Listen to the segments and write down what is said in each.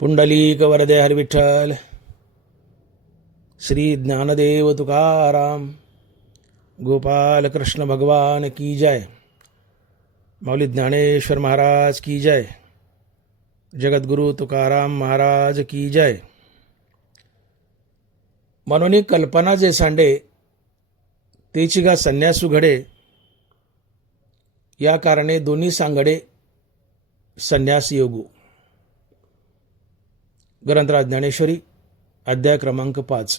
पुंडलीक वरदे हरिविठ्ठल. श्री ज्ञानदेव तुकाराम गोपाल कृष्ण भगवान की जय. मौली ज्ञानेश्वर महाराज की जय. जगद्गुरु तुकाराम महाराज की जय. मनोनी कल्पना जे सांडे तेची गा संन्यासू घडे, या कारणे दोन्ही सांगडे संन्यास योगू. ग्रंथराज ज्ञानेश्वरी अध्याय क्रमांक 5.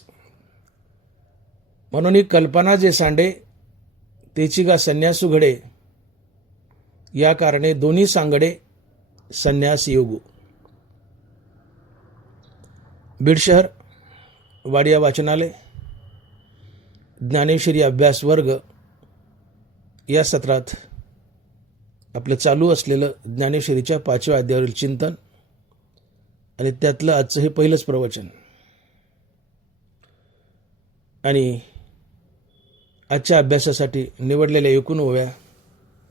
म्हणून कल्पना जे सांडे तेची गा संन्यासू घडे, या कारणे दोन्ही सांगडे संन्यास योगू. बीड शहर वाडिया वाचनालय ज्ञानेश्वरी अभ्यास वर्ग या सत्रात आपलं चालू असलेलं ज्ञानेश्वरीच्या 5व्या अध्यायावरील चिंतन आणि त्यातलं आजचं हे पहिलंच प्रवचन. आणि आजच्या अभ्यासासाठी निवडलेल्या एकूण ओव्या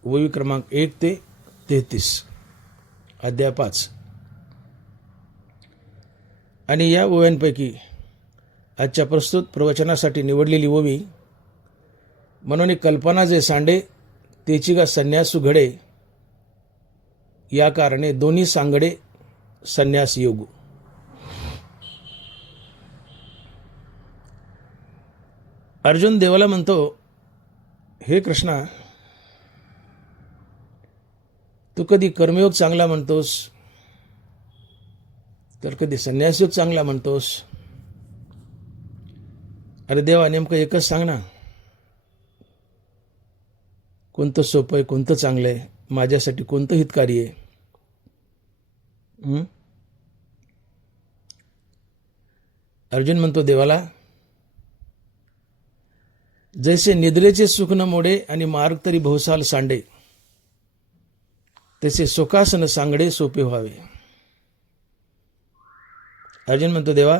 ओवी क्रमांक 1 ते 33 अध्याय 5. आणि या ओव्यांपैकी आजच्या प्रस्तुत प्रवचनासाठी निवडलेली ओवी म्हणून कल्पना जे सांडे तेची गा संन्यासू घडे, या कारणे दोन्ही सांगडे संन्यास योगू. अर्जुन देवाला म्हणतो, हे कृष्णा, तू कधी कर्मयोग चांगला म्हणतोस तर कधी संन्यासयोग चांगला म्हणतोस. अरे देवा, नेमकं एकच सांग ना, कोणतं सोपं आहे, कोणतं चांगलं आहे, माझ्यासाठी कोणतं हितकारी आहे. अर्जुन म्हणतो देवाला, जैसे निद्रेचे सुख न मोडे आणि मार्ग तरी भवसाल सांडे, तसे सुखासन सांगडे सोपे व्हावे. अर्जुन म्हणतो देवा,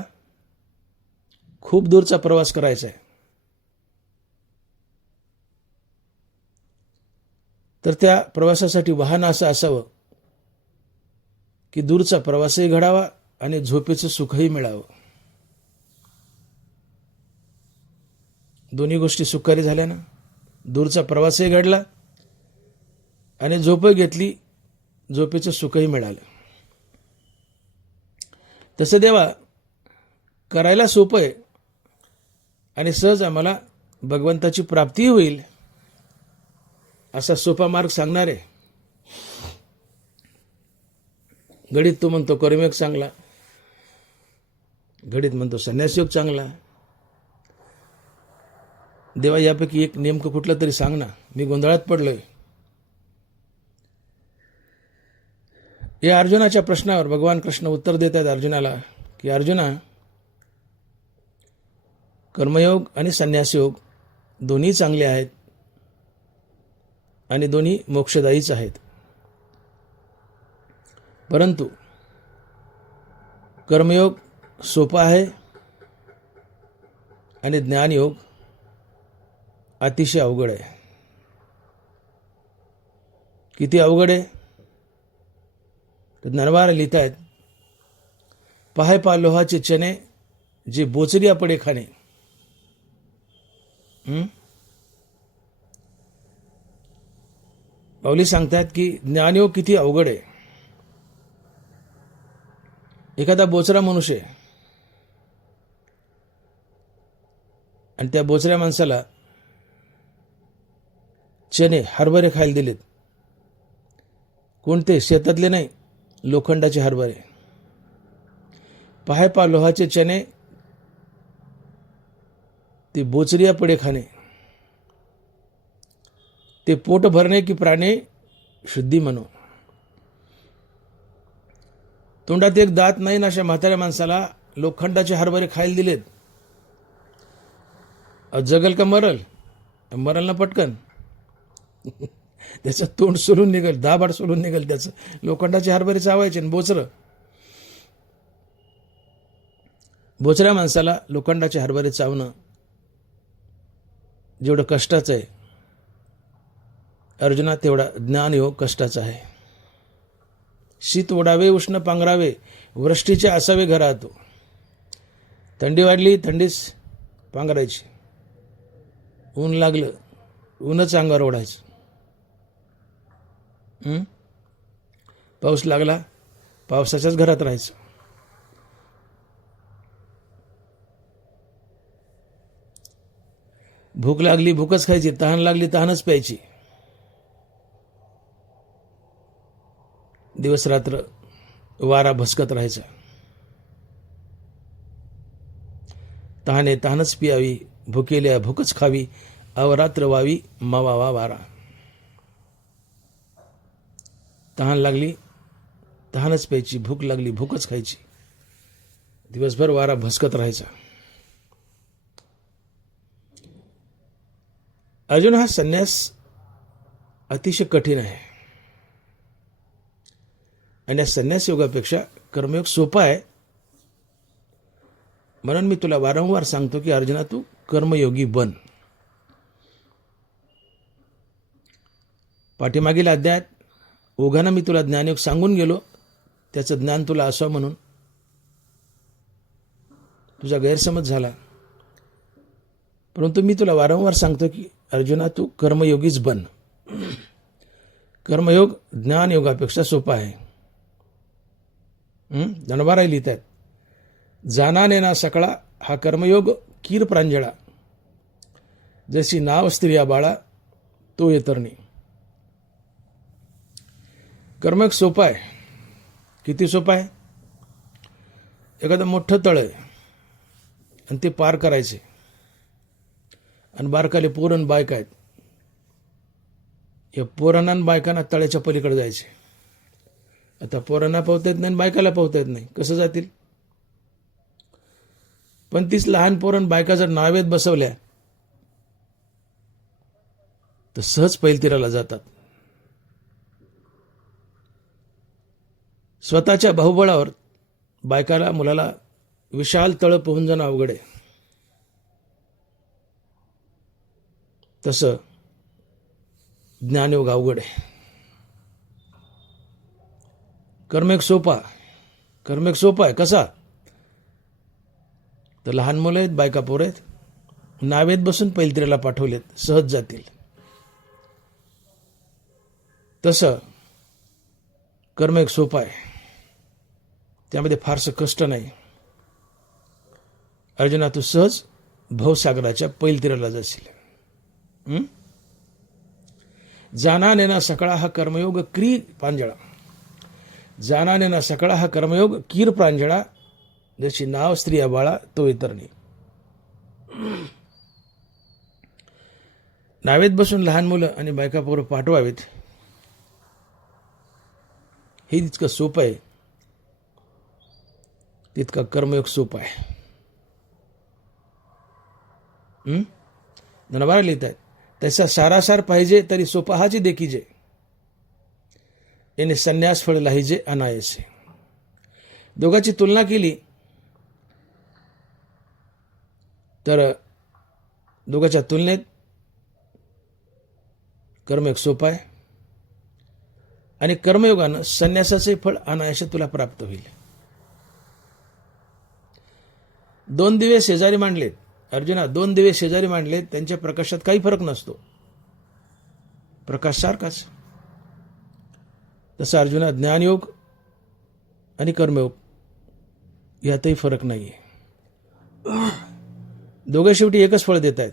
खूप दूरचा प्रवास करायचा आहे, तर त्या प्रवासासाठी वाहन असं असावं की दूरचा प्रवासही घडावा आणि झोपेचं सुखही मिळावं. दोन्ही गोष्टी सुखकारी झाल्या ना. दूरचा प्रवासही घडला आणि झोपही घेतली, झोपेचं सुखही मिळालं. तसं देवा, करायला सोपं आहे आणि सहज आम्हाला भगवंताची प्राप्ती होईल असा सोपा मार्ग सांगणार आहे. घडीत तो म्हणतो कर्मयोग चांगला, घडीत म्हणतो संन्यासयोग चांगला. देवा, यापैकी एक नेमकं कुठलं तरी सांग ना, मी गोंधळात पडलोय. या अर्जुनाच्या प्रश्नावर भगवान कृष्ण उत्तर देत आहेत अर्जुनाला की अर्जुना, कर्मयोग आणि संन्यासयोग दोन्ही चांगले आहेत आणि दोन्ही मोक्षदायीच आहेत. परंतु कर्मयोग सोपा आहे आणि ज्ञानयोग अतिशय अवघड आहे. किती अवघड आहे तर ज्ञानवार लिहित आहेत, पाहे पा लोहाचे चणे जे बोचरिया पडे खाणे. माऊली सांगतात की ज्ञानयोग किती अवघड आहे. एखादा बोचरा मनुष्य आहे आणि त्या बोचऱ्या माणसाला चणे हरभरे खायला दिलेत. कोणते? शेतातले नाही, लोखंडाचे हरभरे. पाहे पा लोहाचे चणे ते बोचरिया पडे खाणे. ते पोट भरणे की प्राणे शुद्धी म्हणो. तोंडात एक दात नाही ना अशा म्हाताऱ्या माणसाला लोखंडाचे हरभरे खायला दिलेत. जगल का मरल? मरल ना पटकन. त्याचं तोंड सोलून निघेल, दाबाड सोलून निघेल त्याचं. लोखंडाचे हरभरे चावायचे आणि बोचऱ्या माणसाला लोखंडाचे हरभरे चावणं जेवढं कष्टाचं आहे, अर्जुना तेवढा ज्ञानयोग कष्टाचा आहे. शीत ओढावे उष्ण पांघरावे, वृष्टीचे असावे घरात. थंडी वाढली थंडीच पांघरायची, ऊन लागलं ऊनच अंगावर ओढायचं. पाऊस लागला पावसाच्याच घरात राहायचं. भूक लागली भूकच खायची, तहान लागली तहानच प्यायची. दिवस रात्र वारा भसकत राहायचा. तहाने तहानच पियावी, भुकेल्या भूकच खावी, अवरात्र वावी मावावा वारा. तहान लागली तहानच प्यायची, भूक लागली भूकच खायची, दिवसभर वारा भसकत राहायचा. अर्जुन, हा संन्यास अतिशय कठीण आहे आणि या संन्यास योगापेक्षा कर्मयोग सोपा आहे. म्हणून मी तुला वारंवार सांगतो की अर्जुना, तू कर्मयोगी बन. पाठीमागील अध्यायात ओघानं मी तुला ज्ञानयोग सांगून गेलो, त्याचं ज्ञान तुला असावं म्हणून तुझा गैरसमज झाला. परंतु मी तुला वारंवार सांगतो की अर्जुना, तू कर्मयोगीच बन. कर्मयोग ज्ञानयोगापेक्षा सोपा आहे. दणबारा लिहित आहेत, जाना नेना सकळा हा कर्मयोग कीर प्रांजळा, जशी नाव स्त्रिया बाळा तो येतरणी. कर्मयोग सोपा आहे. किती सोपा आहे? एखादं मोठं तळ आहे आणि ते पार करायचे आणि बारकाले पोरण बायका आहेत. या पोरांना बायकांना तळ्याच्या पलीकडे जायचे. आता पोरांना पोहता येत नाही, बायकाला पोहता येत नाही, कसं जातील? पण तीच लहान पोरण बायका जर नावेत बसवल्या तर सहज पैलतीराला जातात. स्वतःच्या बाहुबळावर बायकाला मुलाला विशाल तळ पोहून जाणं अवघड आहे. तसं ज्ञानयोग अवघड आहे. कर्मयोग सोपा. कर्मयोग सोपा आहे. कसा? तर लहान मुलं आहेत, बायका पोरं आहेत, नावेत बसून पैलतीराला पाठवलेत, सहज जातील. तसं कर्मयोग सोपा आहे, त्यामध्ये फारसं कष्ट नाही. अर्जुना, तू सहज भवसागराच्या पैलतीराला जाशील. जाना नेना सकळा हा कर्मयोग कीर प्रांजळा, जाना नेना सकळा हा कर्मयोग कीर प्रांजळा, जशी नाव स्त्रिया बाळा तो इतरणी. नावेत बसून लहान मुलं आणि बायका पोरं पाठवावेत हे इतकं सोपं आहे, तितका कर्मयोग सोपा आहे. धनबारा लिहित आहेत, तसा सारासार पाहिजे तरी सोपा हाची देखीजे, याने संन्यास फळ लाहिजे अनायसे. दोघांची तुलना केली तर दोघांच्या तुलनेत कर्मयोग सोपा आहे आणि कर्मयोगानं संन्यासाचे फळ अनायासे तुला प्राप्त होईल. दोन दिवे शेजारी मांडलेत अर्जुना, दोन दिवे शेजारी मांडलेत, त्यांच्या प्रकाशात काही फरक नसतो, प्रकाश सारखाच. तसं अर्जुना, ज्ञानयोग आणि कर्मयोग यातही फरक नाहीये. दोघे शेवटी एकच फळ देत आहेत.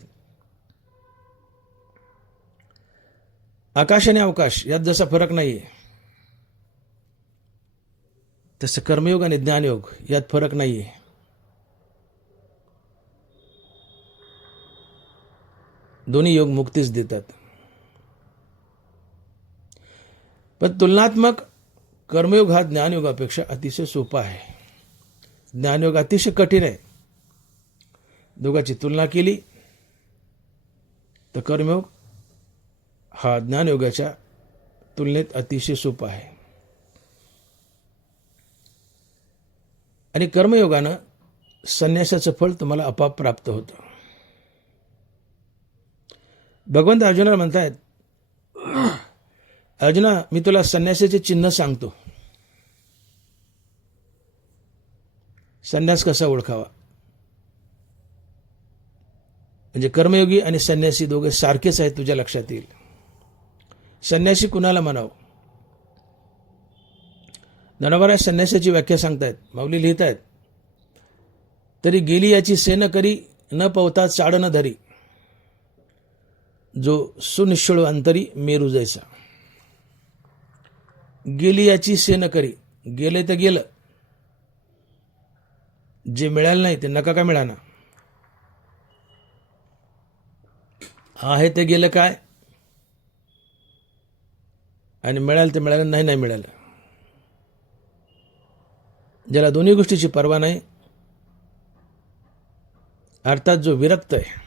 आकाश आणि अवकाश यात जसा फरक नाहीये, तसं कर्मयोग आणि ज्ञानयोग यात फरक नाहीये. दोन्ही योग मुक्तीच देतात. पण तुलनात्मक कर्मयोग हा ज्ञानयोगापेक्षा अतिशय सोपा आहे. ज्ञानयोग अतिशय कठीण आहे. दोघांची तुलना केली तर कर्मयोग हा ज्ञानयोगाच्या तुलनेत अतिशय सोपा आहे. आणि कर्मयोगानं संन्यासाचं फळ तुम्हाला आपोआप प्राप्त होतं. भगवंत अर्जुनाला म्हणतायत, अर्जुना, मी तुला संन्यासाचे चिन्ह सांगतो. संन्यास कसा ओळखावा? म्हणजे कर्मयोगी आणि संन्यासी दोघे सारखेच आहेत तुझ्या लक्षात येईल. संन्यासी कुणाला म्हणावं? ज्ञानोबा संन्यासाची व्याख्या सांगतायत, माऊली लिहितायत, तरी गेली याची सेन करी न पवता चाड न धरी, जो सुनिश्चळ अंतरी मेरू जैसा. गेली याची सेन करी, गेले तर गेलं, जे मिळालं नाही ते नका का मिळाना, आहे ते गेलं काय, आणि मिळालं ते मिळालं, नाही नाही मिळालं. ज्याला दोन्ही गोष्टीची पर्वा नाही, अर्थात जो विरक्त आहे,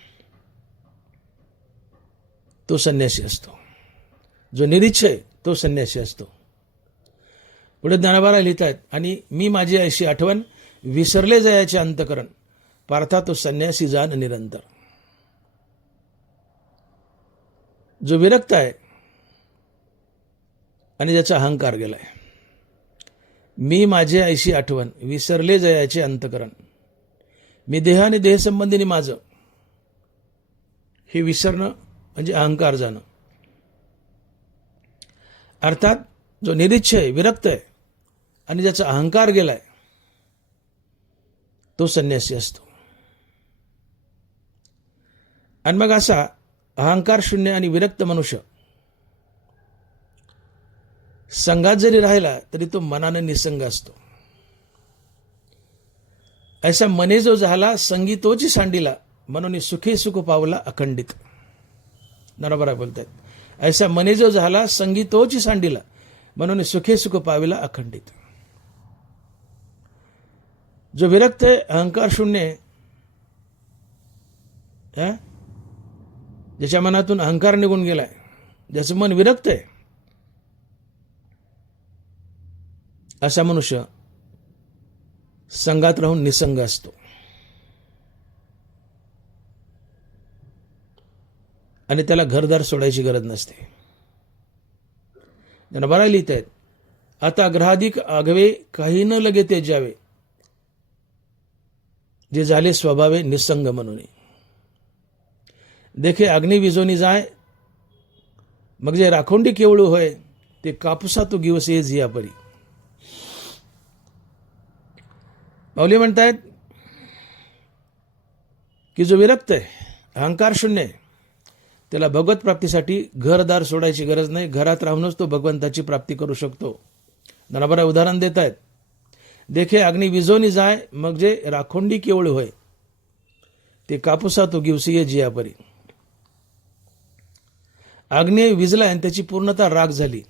तो संन्यासी असतो. जो निरीच्छय तो संन्यासी असतो. पुढे ज्ञानोबा लिहित आहेत, आणि मी माझी अशी आठवण विसरले जायाचे अंतकरण, पार्था तो संन्यासी जाण निरंतर. जो विरक्त आहे आणि ज्याचा अहंकार गेलाय, मी माझे ऐशी आठवण विसरले जयाचे अंतकरण, मी देह आणि देहसंबंधीने माझं, हे विसरणं म्हणजे अहंकार जाणं. अर्थात जो निरीच्छय विरक्त आहे आणि ज्याचा अहंकार गेलाय तो संन्यासी असतो. आणि मग असा अहंकार शून्य आणि विरक्त मनुष्य संघात जरी राहिला तरी तो मनाने निसंग असतो. ऐसा मने जो झाला संगी तोची सांडिला, म्हणून सुखे सुख पावला अखंडित. नरोबर बोलतात, ऐसा मने जो झाला संगी तोची सांडिला, म्हणून सुखे सुख पाविला अखंडित. जो विरक्त आहे, अहंकार शून्य आहे, ज्याच्या मनातून अहंकार निघून गेलाय, ज्याचं मन विरक्त आहे, असा मनुष्य संघात राहून निसंग असतो. आणि त्याला घरदार सोडायची गरज नसते. त्यांना बरा लिहित आहेत, आता ग्रहाधिक आघवे काही न लगे ते जावे, जे झाले स्वभावे निसंग म्हणून. देखे अग्नी विजोनी जाय, मग जे राखोंडी केवळू होय, ते कापुसा तो गिवसे जिया परी. माऊली म्हणतायत की जो विरक्त आहे, अहंकार शून्य आहे, त्याला भगवत प्राप्तीसाठी घरदार सोडायची गरज नाही. घरात राहूनच तो भगवंताची प्राप्ती करू शकतो. ज्ञानोबा उदाहरण देत आहेत, देखे अग्नी विजोनी जाय, मग जे राखोंडी केवळ होय, ते कापुसा तो गिवसीय जिया परी. अग्नी विजला आणि त्याची पूर्णता राख झाली.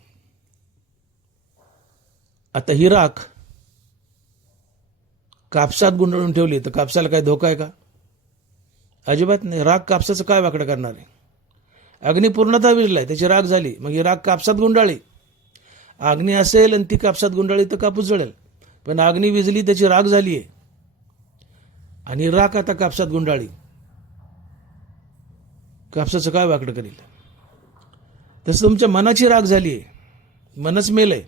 आता ही राख कापसात गुंडाळून ठेवली तर कापसाला काय धोका आहे का? अजिबात नाही. राख कापसाचं काय वाकडं करणार आहे? अग्नी पूर्णता विजलाय, त्याची राख झाली, मग ही राख कापसात गुंडाळी. अग्नी असेल आणि ती कापसात गुंडाळी तर कापूस जळेल, पण अग्नी विजली, त्याची राख झाली आहे, आणि राख आता कापसात गुंडाळी, कापसाचं काय वाकडं करेल? तसं तुमच्या मनाची राख झाली आहे, मनच मेलय,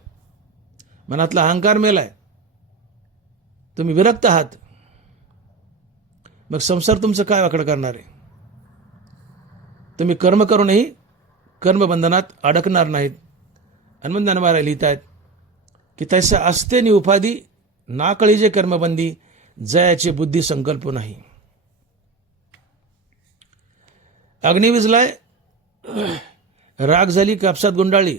मनातला अहंकार मेलाय, तुम्ही विरक्त आहात, मग संसार तुमचं काय वाकडं करणार आहे? तुम्ही कर्म करूनही कर्मबंधनात अडकणार नाहीत. हनुमान ज्ञानोबा लिहित आहेत की तैसा असते नि उपाधी, ना कळी जे कर्मबंदी, जयाचे बुद्धी संकल्प नाही. अग्नी विजलाय, राख झाली, कापसात गुंडाळी,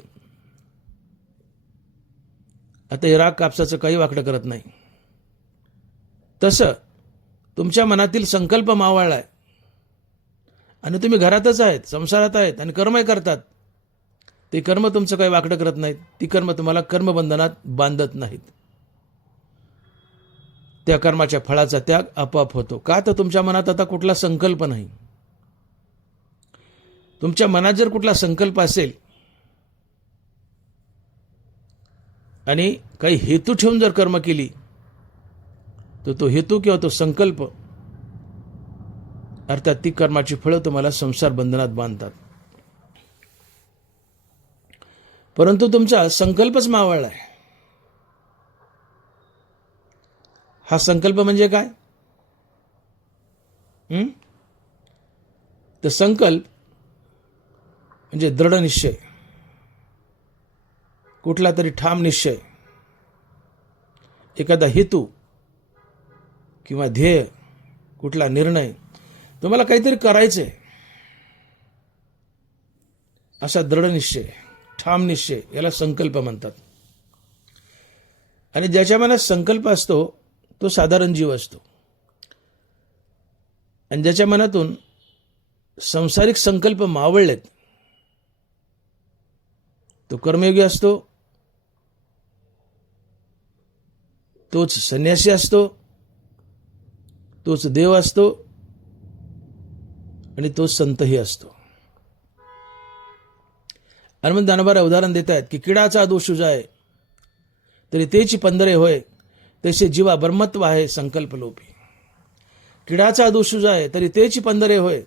आता हे राख कापसाचं काही वाकडं करत नाही. तसं तुमच्या मनातील संकल्प मावळलाय आणि तुम्ही घरातच आहेत, संसारात आहेत आणि कर्मही करतात, ते कर्म तुमचं काही वाकडं करत नाहीत. ती कर्म तुम्हाला कर्मबंधनात बांधत नाहीत. त्या कर्माच्या फळाचा त्याग आपोआप होतो. का? तर तुमच्या मनात आता कुठला संकल्प नाही. तुमच्या मनात जर कुठला संकल्प असेल आणि काही हेतू ठेवून जर कर्म केली, तर तो हेतू किंवा तो संकल्प, अर्थात ती कर्माची फळं तुम्हाला संसार बंधनात बांधतात. परंतु तुमचा संकल्पच मावळला आहे. हा संकल्प म्हणजे काय? तर संकल्प म्हणजे दृढ निश्चय, कुठला तरी ठाम निश्चय, एखादा हेतू किंवा ध्येय, कुठला निर्णय, तुम्हाला काहीतरी करायचंय असा दृढ निश्चय, ठाम निश्चय, याला संकल्प म्हणतात. आणि ज्याच्या मनात संकल्प असतो तो साधारण जीव असतो. आणि ज्याच्या मनातून संसारिक संकल्प मावळलेत तो कर्मयोगी असतो, तोच संन्यासी असतो, तोच देव असतो आणि तोच संतही असतो. आणि मग ज्ञानोबा उदाहरण देत आहेत की किडाचा दोष जाय तरी तेची पंधरे होय, तसे जीवा ब्रह्मत्व आहे संकल्प लोपी. किडाचा दोष जाय तरी तेची पंधरे होय,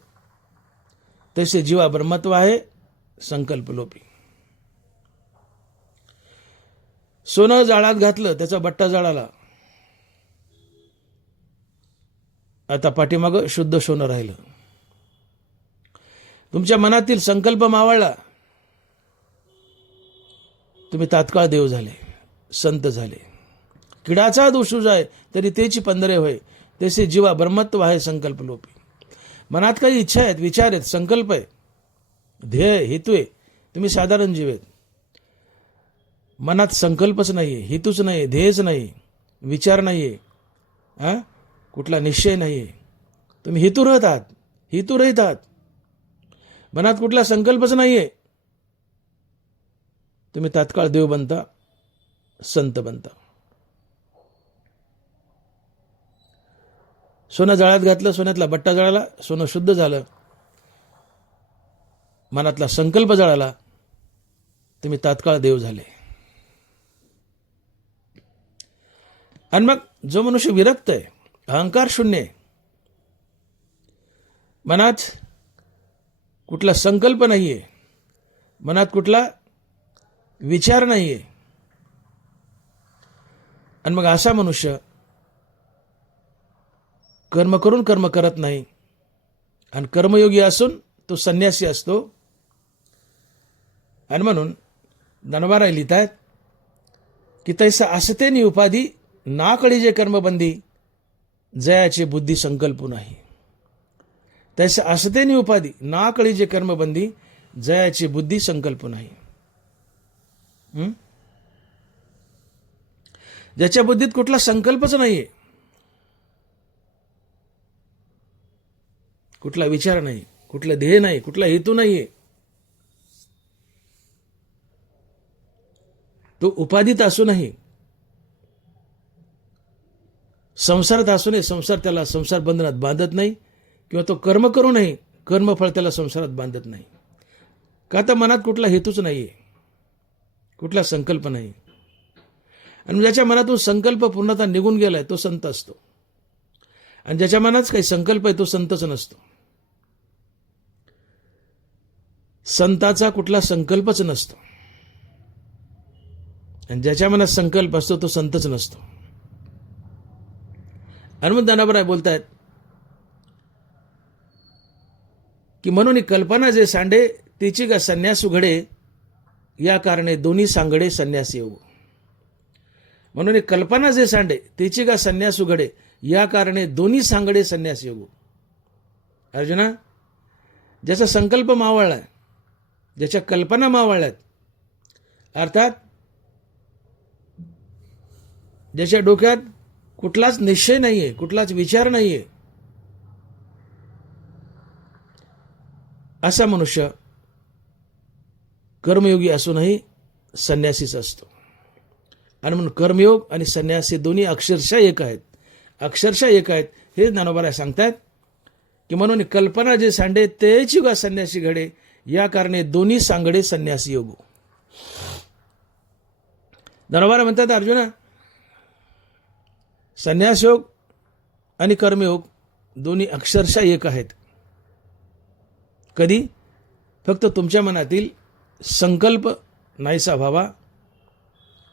तसे जीवा ब्रह्मत्व आहे संकल्प लोपी. सोनं जाळात घातलं, त्याचा बट्टा जाळाला, आता पाठीमागं शुद्ध सोनं राहिलं. तुमच्या मनातील संकल्प मावळला, तुम्ही तात्काळ देव झाले, संत झाले. किडाचा दोष जाय तरी तेची पंधरे होय, तसे जीवा ब्रह्मत्व आहे संकल्प लोपी. मनात काही इच्छा आहेत, विचार आहेत, संकल्प आहे, ध्येय, हेतू आहे, तुम्ही साधारण जीव आहेत. मनात संकल्पच नाहीये, हेतूच नाही, ध्येयच नाही, विचार नाहीये, कुठला निश्चय नाहीये, तुम्ही हेतू राहतात, हेतू रहित आहात. मनात कुठला संकल्पच नाहीये, तुम्ही तात्काळ देव बनता, संत बनता. सोनं जाळ्यात घातलं, सोन्यातला बट्टा जळाला, सोनं शुद्ध झालं. मनातला संकल्प जळाला, तुम्ही तात्काळ देव झाले. आणि मग जो मनुष्य विरक्त आहे, अहंकार शून्य आहे, मनात कुठला संकल्प नाहीये, मनात कुठला विचार नाहीये, आणि मग असा मनुष्य कर्म करून कर्म करत नाही, आणि कर्मयोगी असून तो संन्यासी असतो. आणि म्हणून ज्ञानोबा लिहित आहेत की तैसा असतेनी उपाधी ना कळी जे कर्मबंदी, जयाचे बुद्धी संकल्पू नाही. तैसा असतेनी उपाधी ना कळी जे कर्मबंदी, जयाची बुद्धी संकल्पू नाही. ज्याच्या बुद्धीत कुठला संकल्पच नाहीये, कुठला विचार नाही, कुठला ध्येय नाही, कुठला हेतू नाहीये, तो उपाधीत असूनही, संसारात असूनही संसार त्याला संसार बंधनात बांधत नाही, किंवा तो कर्म करूनही कर्मफळ त्याला संसारात बांधत नाही. का तर मनात कुठला हेतूच नाहीये, कुठला संकल्प नाही. आणि ज्याच्या मनातून संकल्प पूर्णतः निघून गेलाय तो संत असतो. आणि ज्याच्या मनात काही संकल्प आहे तो संतच नसतो. संताचा कुठला संकल्पच नसतो, आणि ज्याच्या मनात संकल्प असतो तो संतच नसतो. आणि मग ज्ञानोबा बोलतायत की म्हणून कल्पना जे सांडे तिची का संन्यास उघडे, या कारणे दोन्ही सांगडे संन्यास येऊ. म्हणून कल्पना जे सांडे तिची का संन्यास उघडे, या कारणे दोन्ही सांगडे संन्यास येऊ. अर्जुना, ज्याचा संकल्प मावळलाय, ज्याच्या कल्पना मावळल्यात, अर्थात ज्याच्या डोक्यात कुठलाच निश्चय नाहीये, कुठलाच विचार नाहीये, असा मनुष्य कर्मयोगी असूनही संन्यासीच असतो. आणि म्हणून कर्मयोग आणि संन्यास हे दोन्ही अक्षरशः एक आहेत, अक्षरशः एक आहेत. हे ज्ञानोबा सांगतात की म्हणून कल्पना जे सांडे तेची गा संन्यासी घडे, या कारणे दोन्ही सांगडे संन्यासी योगो. ज्ञानोबा म्हणतात, अर्जुना, संन्यास योग आणि कर्मयोग दोन्ही अक्षरशः एक आहेत. कधी? फक्त तुमच्या मनातील संकल्प नाहीसा व्हावा,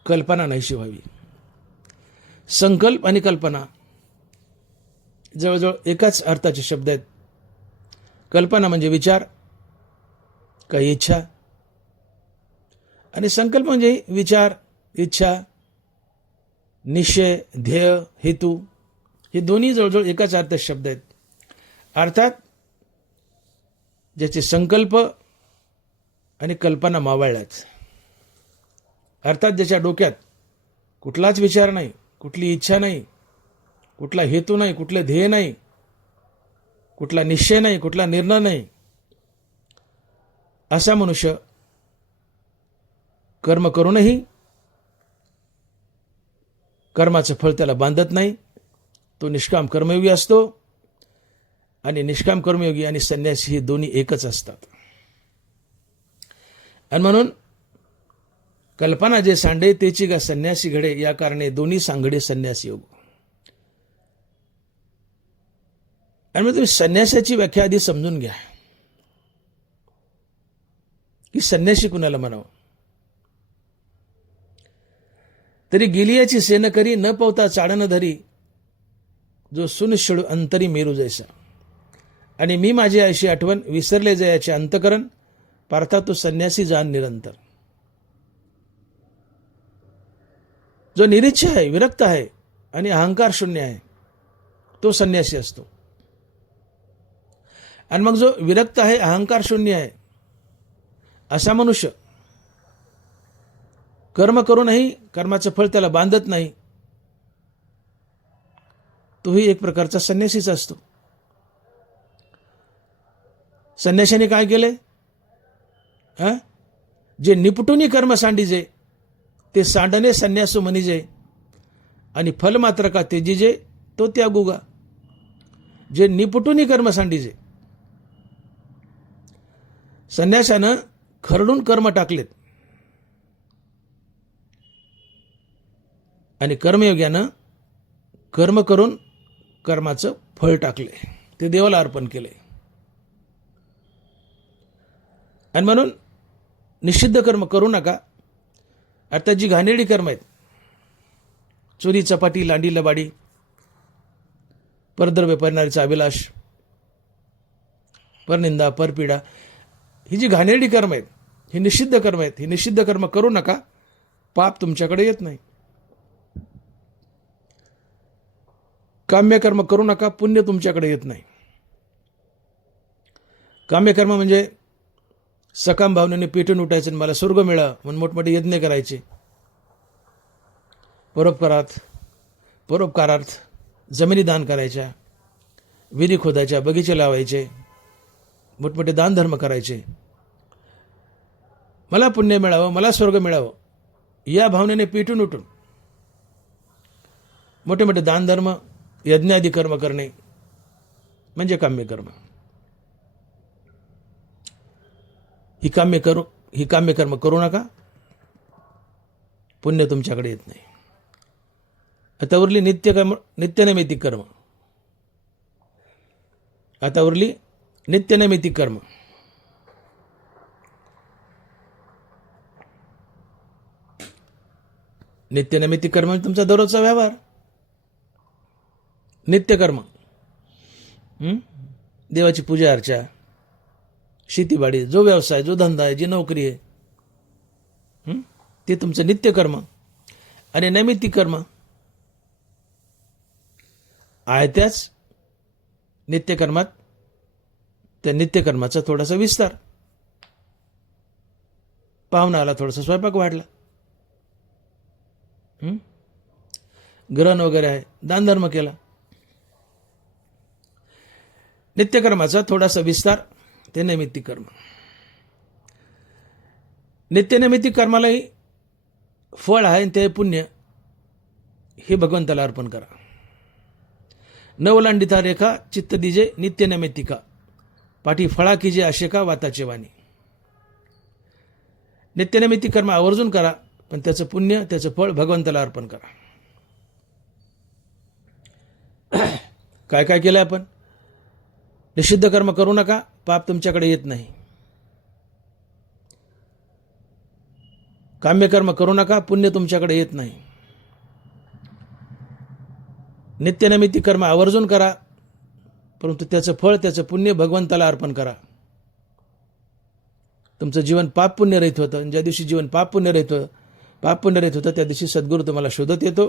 कल्पना नाहीशी व्हावी. संकल्प आणि कल्पना जवळजवळ एकाच अर्थाचे शब्द आहेत. कल्पना म्हणजे विचार, काही इच्छा, आणि संकल्प म्हणजे विचार, इच्छा, निश्चय, ध्येय, हेतू. हे दोन्ही जवळजवळ एकाच अर्थाचे शब्द आहेत. अर्थात ज्याचे संकल्प आणि कल्पना मावळल्याच, अर्थात ज्याच्या डोक्यात कुठलाच विचार नाही, कुठली इच्छा नाही, कुठला हेतू नाही, कुठले ध्येय नाही, कुठला निश्चय नाही, कुठला निर्णय नाही, असा मनुष्य कर्म करूनही कर्माचं फळ त्याला बांधत नाही. तो निष्काम कर्मयोगी असतो. आणि निष्काम कर्मयोगी आणि संन्यासी ही दोन्ही एकच असतात. आणि म्हणून कल्पना जे सांडे तेची गा संन्यासी घडे, या कारणे दोन्ही सांगडे संन्यासी योग. आणि मग तुम्ही संन्यासाची व्याख्या आधी समजून घ्या की संन्यासी कुणाला म्हणावं. तरी गेलियाची सेन करी न पवता चाडण धरी, जो सुनिश्चळ अंतरी मेरू जैसा. आणि मी माझी अशी आठवण विसरले जयाचे अंतकरण, पार्था तो संन्यासी जाण निरंतर. जो निरीच्छ आहे, विरक्त आहे आणि अहंकार शून्य आहे, तो संन्यासी असतो. आणि मग जो विरक्त आहे, अहंकार शून्य आहे, असा मनुष्य कर्म करूनही कर्माचं फळ त्याला बांधत नाही, तोही एक प्रकारचा संन्यासीच असतो. संन्याशाने काय केले? जे निपटूनी कर्म सांडीजे, ते सांडणे संन्यासू म्हणीजे, आणि फल मात्र का तेजीजे, तो त्यागुगा. जे निपटूनी कर्म सांडीजे, संन्याशानं खरडून कर्म टाकलेत, आणि कर्मयोग्यानं कर्म करून कर्माचं फळ टाकले, ते देवाला अर्पण केले. आणि म्हणून निषिद्ध कर्म करू नका. अर्थात जी घाणेरडी कर्म आहेत, चोरी, चपाटी, लांडी, लबाडी, परद्रव्य, परनारीचा अभिलाष, परनिंदा, परपीडा, ही जी घाणेरडी कर्म आहेत, ही निषिद्ध कर्म आहेत. ही निषिद्ध कर्म करू नका, पाप तुमच्याकडे येत नाही. काम्यकर्म करू नका, पुण्य तुमच्याकडे येत नाही. काम्यकर्म म्हणजे सकाम भावनेने पेटून उठायचं आणि मला स्वर्ग मिळावं म्हणून मोठमोठे यज्ञ करायचे. परोपकारार्थ जमिनी दान करायच्या, विहिरी खोदायच्या, बगीचे लावायचे, मोठमोठे दानधर्म करायचे. मला पुण्य मिळावं, मला स्वर्ग मिळावं, या भावनेने पेटून उठून मोठे मोठे दानधर्म, यज्ञादी कर्म करणे म्हणजे काम्यकर्म. ही काम्यकर्म करू नका, पुण्य तुमच्याकडे येत नाही. आता उरली नित्यनैमित्तिक कर्म. आता उरली नित्यनैमित्तिक कर्म. नित्यनैमित्तिक कर्म म्हणजे तुमचा दररोजचा व्यवहार, नित्यकर्म. देवाची पूजा अर्चा, शेतीबाडी, जो व्यवसाय, जो धंदा आहे, जी नोकरी आहे, ते तुमचं नित्यकर्म. आणि नैमित्तिक कर्म आहे त्याच नित्यकर्मात, त्या नित्यकर्माचा थोडासा विस्तार. पाहुणा आला, थोडासा स्वयंपाक वाढला, ग्रहण वगैरे आहे, दानधर्म केला. नित्यकर्माचा थोडासा विस्तार, ते नैमित्तिक कर्म. नित्यनैमित्तिक कर्मालाही फळ आहे, ते पुण्य, हे भगवंताला अर्पण करा. नवलांडिता रेखा चित्त दिजे नित्यनैमित्तिका, पाठी फळा कीजे आशेका वाताचे वाणी. नित्यनैमित्तिक कर्म आवर्जून करा, पण त्याचं पुण्य, त्याचं फळ भगवंताला अर्पण करा. काय काय केलं आपण? निषिद्ध कर्म करू नका, पाप तुमच्याकडे येत नाही. काम्यकर्म करू नका, पुण्य तुमच्याकडे येत नाही. नित्यनैमित्तिक कर्म आवर्जून करा, परंतु त्याचं फळ, त्याचं पुण्य भगवंताला अर्पण करा. तुमचं जीवन पाप पुण्य रहित होतं. ज्या दिवशी जीवन पाप पुण्य रहित होतं त्या दिवशी सद्गुरू तुम्हाला शोधत येतो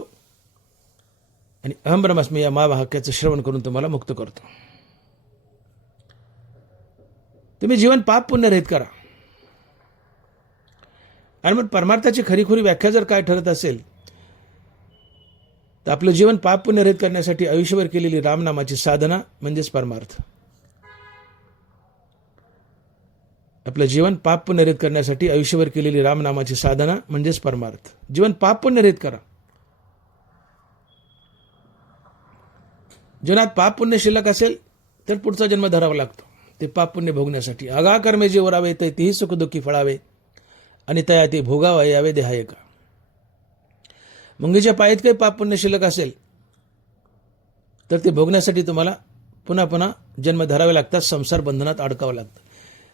आणि अहम ब्रह्मास्मी या महावाक्याचं श्रवण करून तुम्हाला मुक्त करतो. तुम्ही जीवन पाप पुण्य रहित करा. आणि मग परमार्थाची खरीखुरी व्याख्या जर काय ठरत असेल तर आपलं जीवन पाप पुण्य रहित करण्यासाठी आयुष्यभर केलेली रामनामाची साधना म्हणजेच परमार्थ. आपलं जीवन पाप पुण्य रहित करण्यासाठी आयुष्यभर केलेली रामनामाची साधना म्हणजेच परमार्थ. जीवन पाप पुण्य रहित करा. जीवनात पाप पुण्य शिल्लक असेल तर पुढचा जन्म धरावा लागतो ते पाप पुण्य भोगण्यासाठी. आगा कर्मे जे वरावे ते तेही सुख दुःखी फळावे आणि तया ते भोगावा यावे देहाय का. मुंगीच्या पायीत काही पाप पुण्य शिल्लक असेल तर ते भोगण्यासाठी तुम्हाला पुन्हा पुन्हा जन्म धरावे लागतात, संसार बंधनात अडकावं लागतं.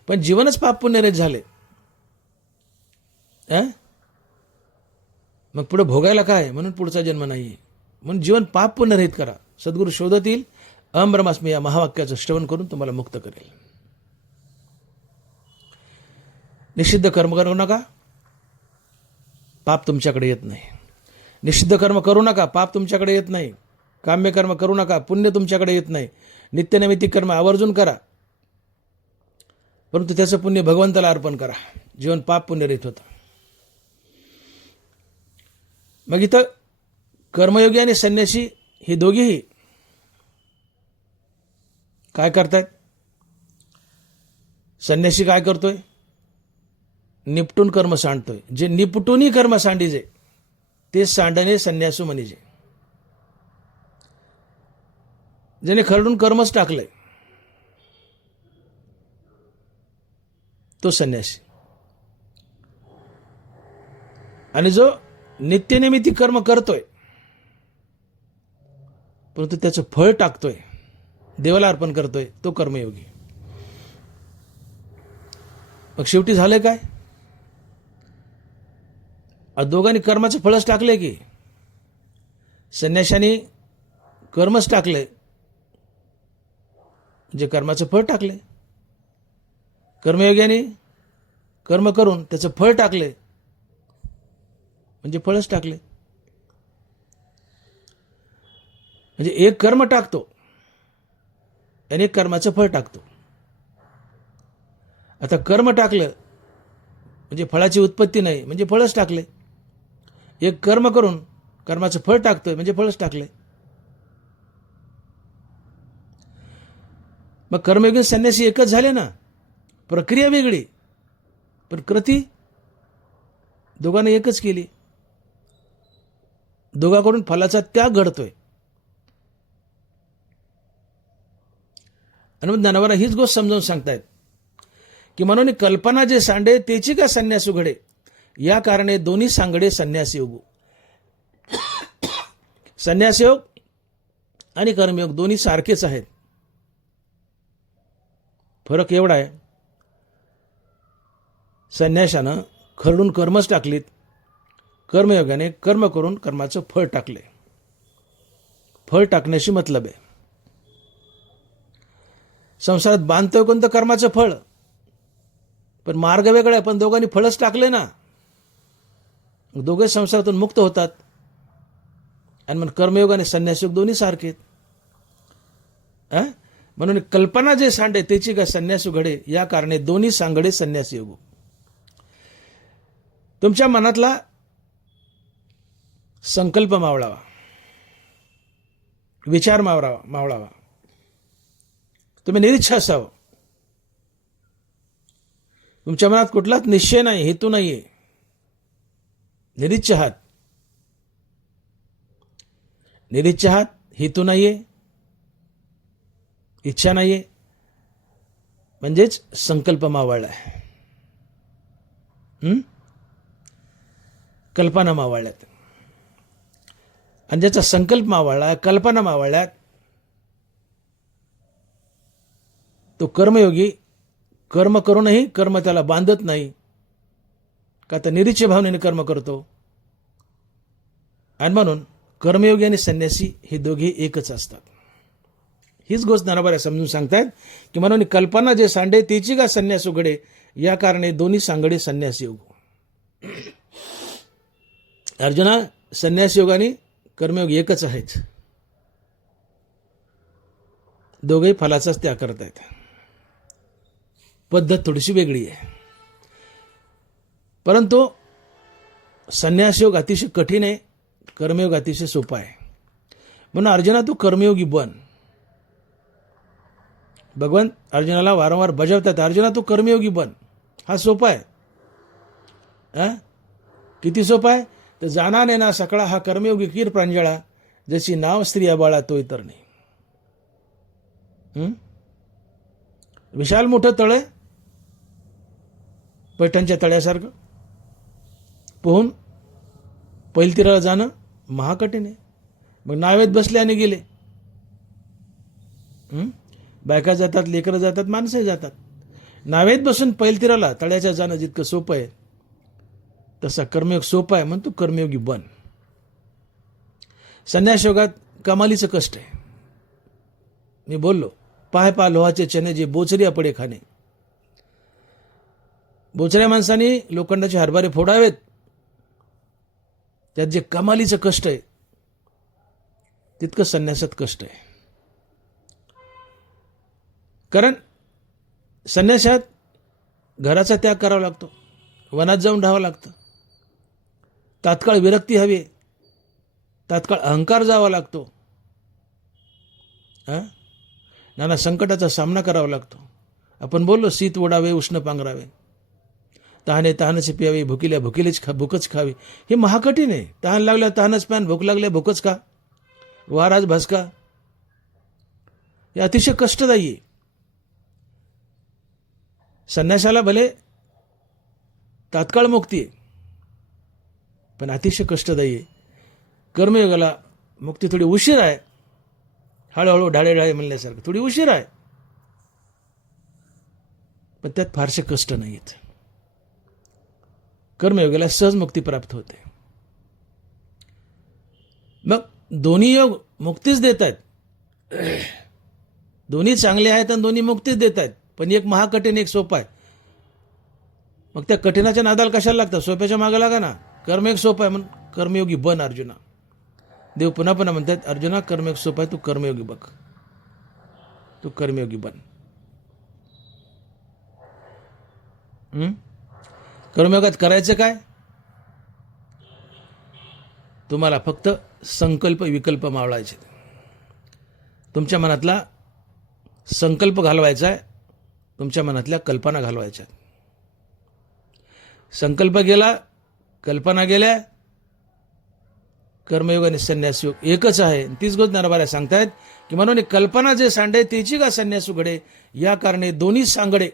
पण जीवनच पाप पुण्य रहित झाले मग पुढे भोगायला काय, म्हणून पुढचा जन्म नाहीये. म्हणून जीवन पाप पुण्य रहित करा. सद्गुरू शोधत येईल. अहम ब्रह्मास्मी या महावाक्याचं श्रवण करून तुम्हाला मुक्त करेल. निषिद्ध कर्म करू नका, पाप तुमच्याकडे येत नाही. निषिद्ध कर्म करू नका, पाप तुमच्याकडे येत नाही. काम्य कर्म करू नका, पुण्य तुमच्याकडे येत नाही. नित्यनैमित्तिक कर्म आवर्जून करा, परंतु त्याचं पुण्य भगवंताला अर्पण करा. जीवन पाप पुण्य रहित होतं. मग इथं कर्मयोगी आणि संन्यासी हे दोघेही काय करतायत? संन्यासी काय करतोय? निपटून कर्म सांडतोय. जे निपटूनही कर्म सांडीजे ते सांडणे संन्यासू म्हणीजे. ज्याने खरडून कर्मच टाकलंय तो संन्यासी. आणि जो नित्यनिमित्त कर्म करतोय परंतु त्याचं फळ टाकतोय, देवाला अर्पण करतोय, तो कर्मयोगी. मग शेवटी झालंय काय? दोघांनी कर्माचं फळच टाकलंय की. संन्याशाने कर्मच टाकलंय म्हणजे कर्माचं फळ टाकले. कर्मयोग्याने कर्म करून त्याचं फळ टाकले म्हणजे फळच टाकले. म्हणजे एक कर्म टाकतो आणि एक कर्माचं फळ टाकतो. आता कर्म टाकलं म्हणजे फळाची उत्पत्ती नाही म्हणजे फळच टाकले. एक कर्म करून कर्माचं फळ टाकतोय म्हणजे फळच टाकले. मग कर्मयोगी संन्यासी एकच झाले ना. प्रक्रिया वेगळी पण कृती दोघांनी एकच केली. दोघांकडून फलाचा त्याग घडतोय. आणि मग ज्ञानवाला हीच गोष्ट समजावून सांगतायत की म्हणून कल्पना जे सांडे तेची का संन्यास उघडे, या कारणे दोन्ही सांगडे संन्यास योगू. संन्यास योग आणि कर्मयोग दोन्ही सारखेच आहेत. फरक एवढा आहे, संन्याशानं खरडून कर्मच टाकलीत, कर्मयोगाने कर्म करून कर्माचं फळ टाकले. फळ टाकण्याशी मतलब आहे. संसारात बांधतोय कोणतं कर्माचं फळ, पण मार्ग वेगळा आहे. पण दोघांनी फळच टाकले ना, दोघे संसारातून मुक्त होतात. आणि मग कर्मयोग आणि संन्यासयोग दोन्ही सारखे. म्हणून कल्पना जे सांडे त्याची का संन्यास उघडे, या कारणे दोन्ही सांगडे संन्यास योगू. तुमच्या मनातला संकल्प मावळावा, विचार मावळावा. तुम्ही निरीच्छा असावं. तुमच्या मनात कुठलाच निश्चय नाही, हेतू नाहीये. निरीच्छ आहात, निरीच्छ आहात, हेतू नाहीये, इच्छा नाहीये, म्हणजेच संकल्प मावळलाय. कल्पना मावळल्यात. आणि ज्याचा संकल्प मावळला, कल्पना मावळल्यात, तो कर्मयोगी कर्म करूनही कर्म त्याला बांधत नाही. का तर निरीच्छ भावनेने कर्म करतो. आणि म्हणून कर्मयोगी आणि संन्यासी हे दोघे एकच असतात. हीच गोष्ट नरबऱ्या समजून सांगतायत की म्हणून कल्पना जे सांडे तेची का संन्यास उघडे, या कारणे दोन्ही सांगडे संन्यास योग. अर्जुना, संन्यास योग आणि कर्मयोग एकच आहेत. दोघेही फलाचाच त्याग करत आहेत. पद्धत थोडीशी वेगळी आहे. परंतु संन्यास योग अतिशय कठीण आहे, कर्मयोग अतिशय सोपा आहे. म्हणून अर्जुना तू कर्मयोगी बन. भगवान अर्जुनाला वारंवार बजावतात, अर्जुना तू कर्मयोगी बन. हा सोपा आहे. किती सोपा आहे तर जाना नेना सकळा हा कर्मयोगी कीर प्रांजळा, जशी नाव स्त्रिया बाळा तो इतर नाही. विशाल मोठं तळ आहे, पैठणच्या तळ्यासारखं. पोहून पैलतीराला जाणं महाकठीण आहे. मग नावेत बसले आणि गेले. बायका जातात, लेकरं जातात, माणसंही जातात. नावेत बसून पैलतीराला तळ्याच्या जाणं जितकं सोपं आहे तसा कर्मयोग सोपा आहे. म्हणून तू कर्मयोगी बन. संन्यास योगात कमालीचं कष्ट आहे. मी बोललो, पाय पा लोहाचे चणे जे बोचऱ्या पडे खाणे. बोचऱ्या माणसाने लोखंडाचे हरभरे फोडावेत, त्यात जे कमालीचं कष्ट आहे तितकं संन्यासात कष्ट आहे. कारण संन्यासात घराचा त्याग करावा लागतो, वनात जाऊन राहावं लागतं, तात्काळ विरक्ती हवी, तात्काळ अहंकार जावा लागतो, नाना संकटाचा सामना करावा लागतो. आपण बोललो, शीत ओढावे उष्ण पांघरावे, तहाने तहानच प्यावे, भुकील्या भूकच खावी. हे महाकठीण आहे. तहान लागल्या तहानच प्यान, भूक लागल्या भूकच खा, वाराज भसका. हे अतिशय कष्टदायी आहे. संन्यासाला भले तात्काळ मुक्ती आहे पण अतिशय कष्टदायी आहे. कर्मयोगाला मुक्ती थोडी उशीर आहे, हळूहळू ढाळे ढाळे म्हणल्यासारखं थोडी उशीर आहे, पण त्यात फारसे कष्ट नाहीत. कर्मयोगाला सहज मुक्ती प्राप्त होते. मग दोन्ही योग मुक्तीच देत आहेत. दोन्ही चांगले आहेत आणि दोन्ही मुक्तीच देत आहेत, पण एक महाकठीण एक सोपा आहे. मग त्या कठीणाच्या नादाला कशाला लागतात, सोप्याच्या मागे लागा ना. कर्मयोग सोपा आहे म्हणून कर्मयोगी बन अर्जुना. देव पुन्हा पुन्हा म्हणतात, अर्जुना कर्मयोग सोपा आहे, तू कर्मयोगी बघ, तू कर्मयोगी बन. कर्मयोगात करायचं काय? तुम्हाला फक्त संकल्प विकल्प मावळायचे. तुमच्या मनातला संकल्प घालवायचा आहे, तुमच्या मनातल्या कल्पना घालवायच्या. संकल्प गेला, कल्पना गेल्या, कर्मयोग आणि संन्यास योग एकच आहे. तीच गोष्ट नरबऱ्या सांगतायत की म्हणून कल्पना जे सांडे तेची का संन्यास उघडे, या कारणे दोन्ही सांगडे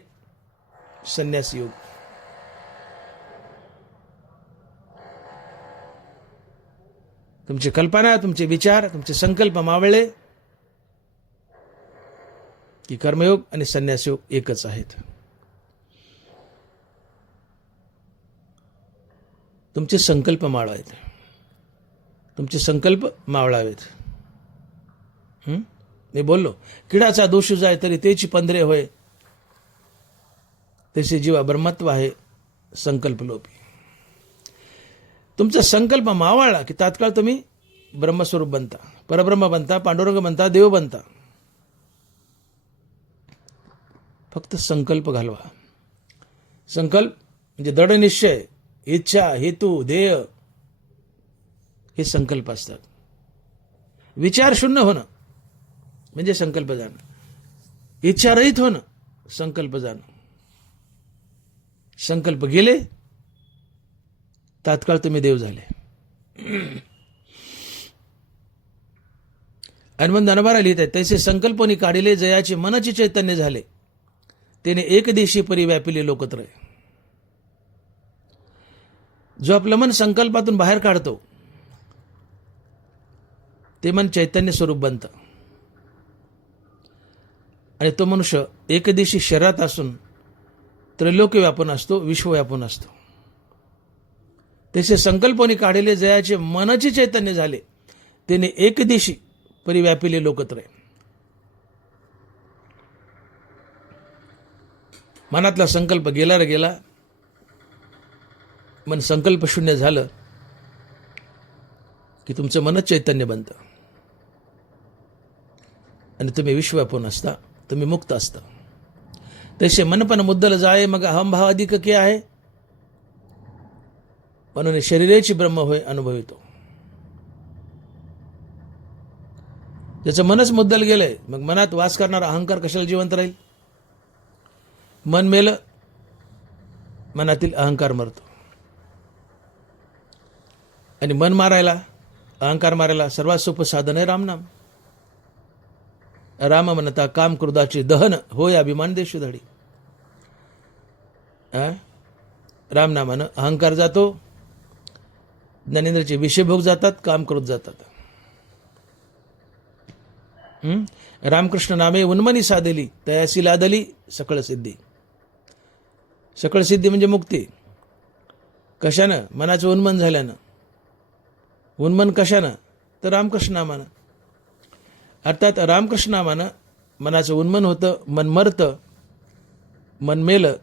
संन्यास योग. तुमची कल्पना, तुमचे विचार, तुमचे संकल्प मावळले की कर्मयोग आणि संन्यास योग एकच आहेत. तुमचे संकल्प मावळावेत, तुमचे संकल्प मावळावेत. मी बोललो, किडाचा दोष जाय तरी तेची पंधरे होय, तसे जीवा ब्रह्मत्व आहे संकल्प लोपी. तुमचा संकल्प मावळला की तात्काळ तुम्ही ब्रह्मस्वरूप बनता, परब्रह्म बनता, पांडुरंग बनता, देव बनता. फक्त संकल्प घालवा. संकल्प म्हणजे दृढ निश्चय, इच्छा, हेतू, ध्येय हे संकल्प असतात. विचार शून्य होणं म्हणजे संकल्प जाणं, इच्छारहित होणं संकल्प जाणं. संकल्प गेले तात्काळ तुम्ही देव झाले. आणि मग नरबरा लिहित आहे, तैसे संकल्पनी काढिले जयाचे मनाचे चैतन्य झाले, त्याने एक देशी परी व्यापिले लोकत्रय. जो आपलं मन संकल्पातून बाहेर काढतो ते मन चैतन्य स्वरूप बनतं आणि तो मनुष्य एकदेशी शरीरात असून त्रैलोक्य व्यापून असतो, विश्व व्यापून असतो. तसे संकल्पनी काढले जयाचे मनाचे चैतन्य झाले, तेने एक दिशी परिव्यापिले लोकत्रय. मनातला संकल्प गेला रे गेला, मन संकल्प शून्य झालं की तुमचं मनच चैतन्य बनतं आणि तुम्ही विश्वव्यापून असता, तुम्ही मुक्त असता. तसे मनपण मुद्दल जाय मग अहंभाव अधिक के आहे, म्हणून शरीराची ब्रह्म होय अनुभवितो. ज्याचं मनच मुद्दल गेलंय, मग मनात वास करणारा अहंकार कशाला जिवंत राहील. मन मेलं, मनातील अहंकार मरतो. आणि मन मारायला, अहंकार मारायला सर्वात सोपं साधन आहे रामनाम. राम म्हणता काम क्रोधाचे दहन होय अभिमान देशू धडी. रामनामानं अहंकार जातो, ज्ञानेंद्रचे विषयभोग जातात, काम क्रोध जातात. रामकृष्ण नामे उन्मनी साधली तयासी लादली सकळ सिद्धी. सकळ सिद्धी म्हणजे मुक्ती. कशानं? मनाचं उन्मन झाल्यानं. उन्मन कशानं? तर रामकृष्ण नामानं. अर्थात रामकृष्ण नामानं मनाचं उन्मन होतं, मन मरतं. मन मेलं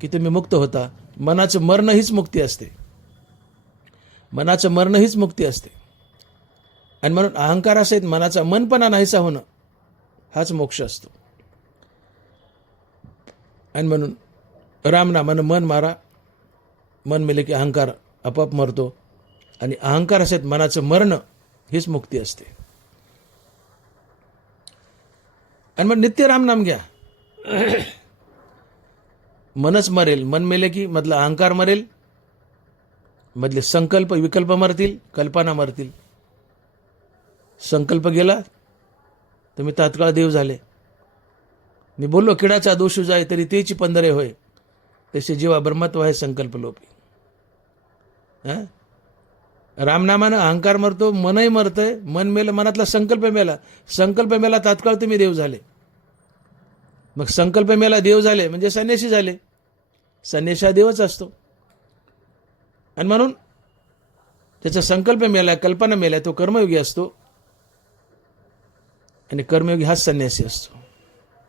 की तुम्ही मुक्त होता. मनाचं मरण हीच मुक्ती असते. मनाचं मरण हीच मुक्ती असते. आणि म्हणून अहंकार असेल, मनाचा मनपणा नाहीसा होणं हाच मोक्ष असतो. आणि म्हणून रामनामानं मन मारा. मन मेले की अहंकार आपोआप मरतो. आणि अहंकार असेल, मनाचं मरण हीच मुक्ती असते. आणि मग नित्य रामनाम घ्या. मनच मरेल, मन मेले की मधला अहंकार मरेल, मधले संकल्प विकल्प मरतील, कल्पना मरतील. संकल्प गेला तुम्ही तात्काळ देव झाले. मी बोललो किडाचा दोष जाय तरी तेची पंधरे होय, तसे जीवा ब्रह्मत्व आहे संकल्प लोपी. रामनामानं अहंकार मरतो, मनही मरतंय. मन मेलं, मनातला संकल्प मेला. संकल्प मेला, तात्काळ तुम्ही देव झाले. मग संकल्प मेला, देव झाले म्हणजे संन्यासी झाले. संन्यासी हा देवच असतो. आणि म्हणून त्याचा संकल्प मेला, कल्पना मेला, तो कर्मयोगी असतो. आणि कर्मयोगी हाच संन्यासी असतो.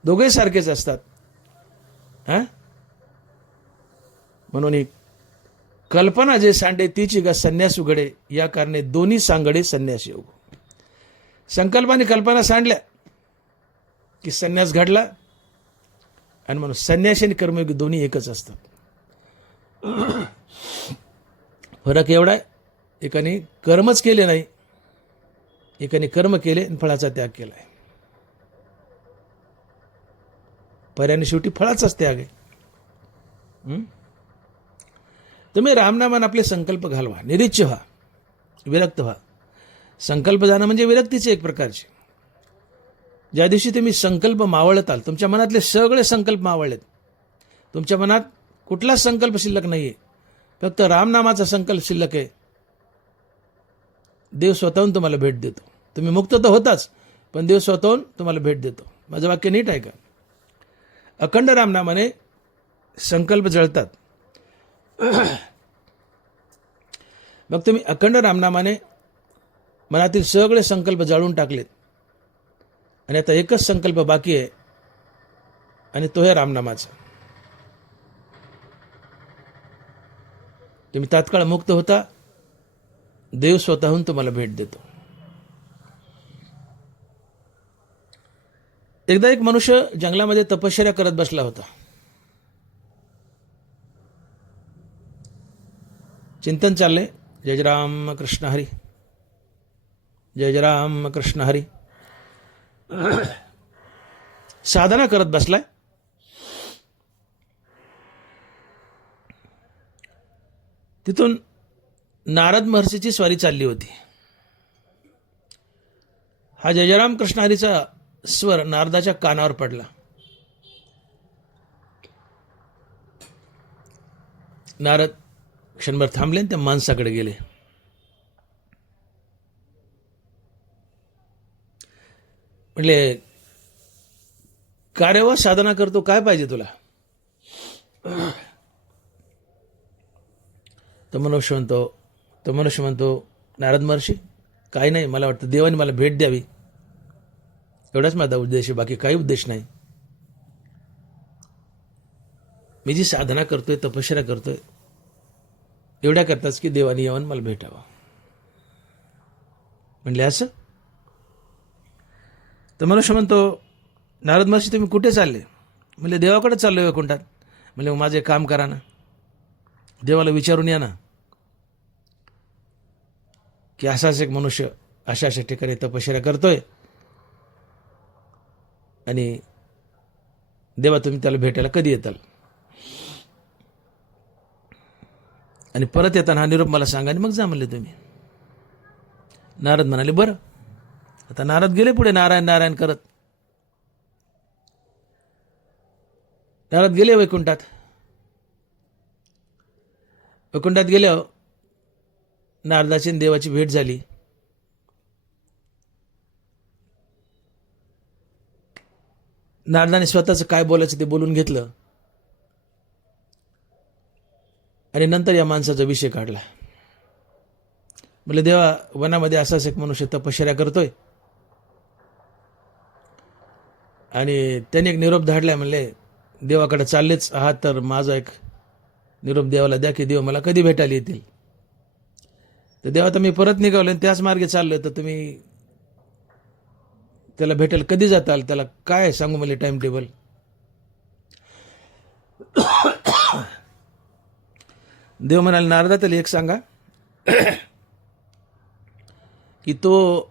दोघे सारखेच असतात. म्हणून ही कल्पना जे सांडे तीची गा संन्यास उघडे, या कारणे दोन्ही सांगडे संन्यासी योग. संकल्प आणि कल्पना सांडल्या की संन्यास घडला. आणि म्हणून संन्यासी आणि कर्मयोगी दोन्ही एकच असतात. फरक एवढा आहे, एकाने कर्मच केले नाही, एकाने कर्म केले आणि फळाचा त्याग केलाय. पर्याने शेवटी फळाचाच त्याग आहे. तुम्ही रामनामान आपले संकल्प घालवा, निरीच्छ व्हा, विरक्त व्हा. संकल्प जाणं म्हणजे विरक्तीचे एक प्रकारचे. ज्या दिवशी तुम्ही संकल्प मावळताल, तुमच्या मनातले सगळे संकल्प मावळलेत, तुमच्या मनात कुठलाच संकल्प शिल्लक नाहीये, फक्त रामनामाचा संकल्प शिल्लक आहे, देव स्वतःहून तुम्हाला भेट देतो. तुम्ही मुक्त तर होताच, पण देव स्वतःहून तुम्हाला भेट देतो. माझं वाक्य नीट आहे का? अखंड रामनामाने संकल्प जळतात. मग तुम्ही अखंड रामनामाने मनातील सगळे संकल्प जाळून टाकलेत आणि आता एकच संकल्प बाकी आहे, आणि तो आहे रामनामाचा. तुम्ही तात्काळ मुक्त होता. देव स्वतःहून तुम्हाला भेट देतो. एकदा एक मनुष्य जंगलामध्ये तपश्चर्या करत बसला होता. चिंतन चालले, जय जय राम कृष्ण हरी, जय जय राम कृष्ण हरी. साधना करत बसलाय. तिथून नारद महर्षीची स्वारी चालली होती. हा जय जय राम कृष्ण हरीचा स्वर नारदाच्या कानावर पडला. नारद क्षणभर थांबले आणि त्या माणसाकडे गेले. म्हटले, कार्य व साधना करतो, काय पाहिजे तुला? तो मनुष्य म्हणतो, नारद महर्षी, काही नाही, मला वाटतं देवाने मला भेट द्यावी एवढाच माझा उद्देश आहे, बाकी काही उद्देश नाही. मी जी साधना करतोय, तपश्चर्या करतोय, एवढ्या करताच की देवाने येऊन मला भेटावं. म्हणले असं? तर मनुष्य म्हणतो, नारद महर्षी तुम्ही कुठे चालले? म्हणजे देवाकडे चाललोय वैकुंठात. म्हणजे मग माझं एक काम करा ना, देवाला विचारून या ना की असाच एक मनुष्य अशा अशा ठिकाणी तपश्चर्या करतोय आणि देवा तुम्ही त्याला भेटायला कधी येताल आणि परत येताना हा निरोप मला सांगा आणि मग जा म्हणले तुम्ही. नारद म्हणाले बरं. आता नारद गेले पुढे नारायण नारायण करत. नारद गेले वैकुंठात. वैकुंठात गेल्यावर नारदाची आणि देवाची भेट झाली. नारदाने स्वतःचं काय बोलायचं ते बोलून घेतलं आणि नंतर या माणसाचा विषय काढला. म्हणजे देवा, वनामध्ये असाच एक मनुष्य तपश्चर्या करतोय आणि त्याने एक निरोप धाडलाय. म्हणले देवाकडे चाललेच आहात तर माझा एक निरोप देवाला द्या की देव मला कधी भेटायला येतील. तर देवा, तर मी परत निघालो आणि त्याच मार्गे चाललोय, तर तुम्ही त्याला भेटायला कधी जाताल, त्याला काय सांगू मला टाइम टेबल. देव म्हणाले नारदा, त्याला एक सांगा की तो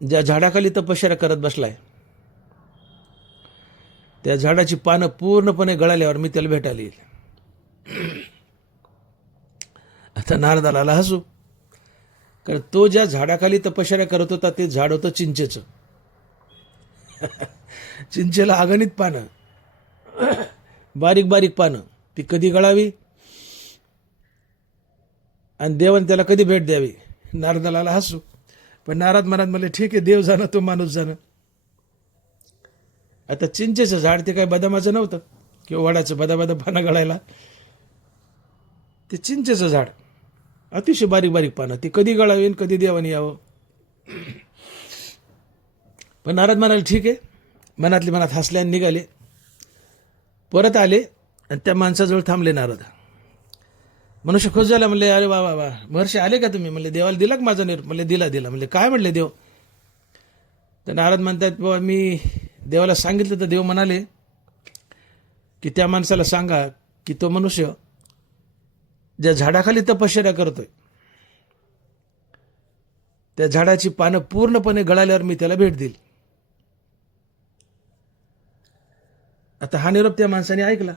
ज्या झाडाखाली तपश्चर्या करत बसलाय त्या झाडाची पानं पूर्णपणे गळाल्यावर मी त्याला भेटायला येईल. आता नारदाला आला हसू, कारण तो ज्या झाडाखाली तपश्चर्या करत होता ते झाड होतं चिंचेचं. चिंचेला अगणित पानं, बारीक बारीक पानं, ती कधी गळावी आणि देवाने त्याला कधी भेट द्यावी. नारदाला आला हसू, पण नारद महाराज म्हणले ठीक आहे, देव जाणं तो माणूस जाणं. आता चिंचेचं झाड ते काय बदामाचं नव्हतं किंवा वडाचं बदा पानं गळायला. ते चिंचेचं झाड, अतिशय बारीक बारीक पानं, ती कधी गळावी आणि कधी देवाने यावं. पण नारद म्हणाले ठीक आहे. मनातली मनात हसले आणि निघाले. परत आले आणि त्या माणसाजवळ थांबले नारद. मनुष्य खुश झाला. म्हणले अरे वा वा वा, महर्षी आले का तुम्ही? म्हणले देवाला दिला का माझा निरोप? म्हणले दिला दिला. म्हणले काय म्हणले देव? तर नारद म्हणतात बाबा, मी देवाला सांगितलं तर देव म्हणाले की त्या माणसाला सांगा की तो मनुष्य ज्या झाडाखाली तपश्चर्या करतोय त्या झाडाची पानं पूर्णपणे गळाल्यावर मी त्याला भेट देईल. आता हा निरोप त्या माणसाने ऐकला.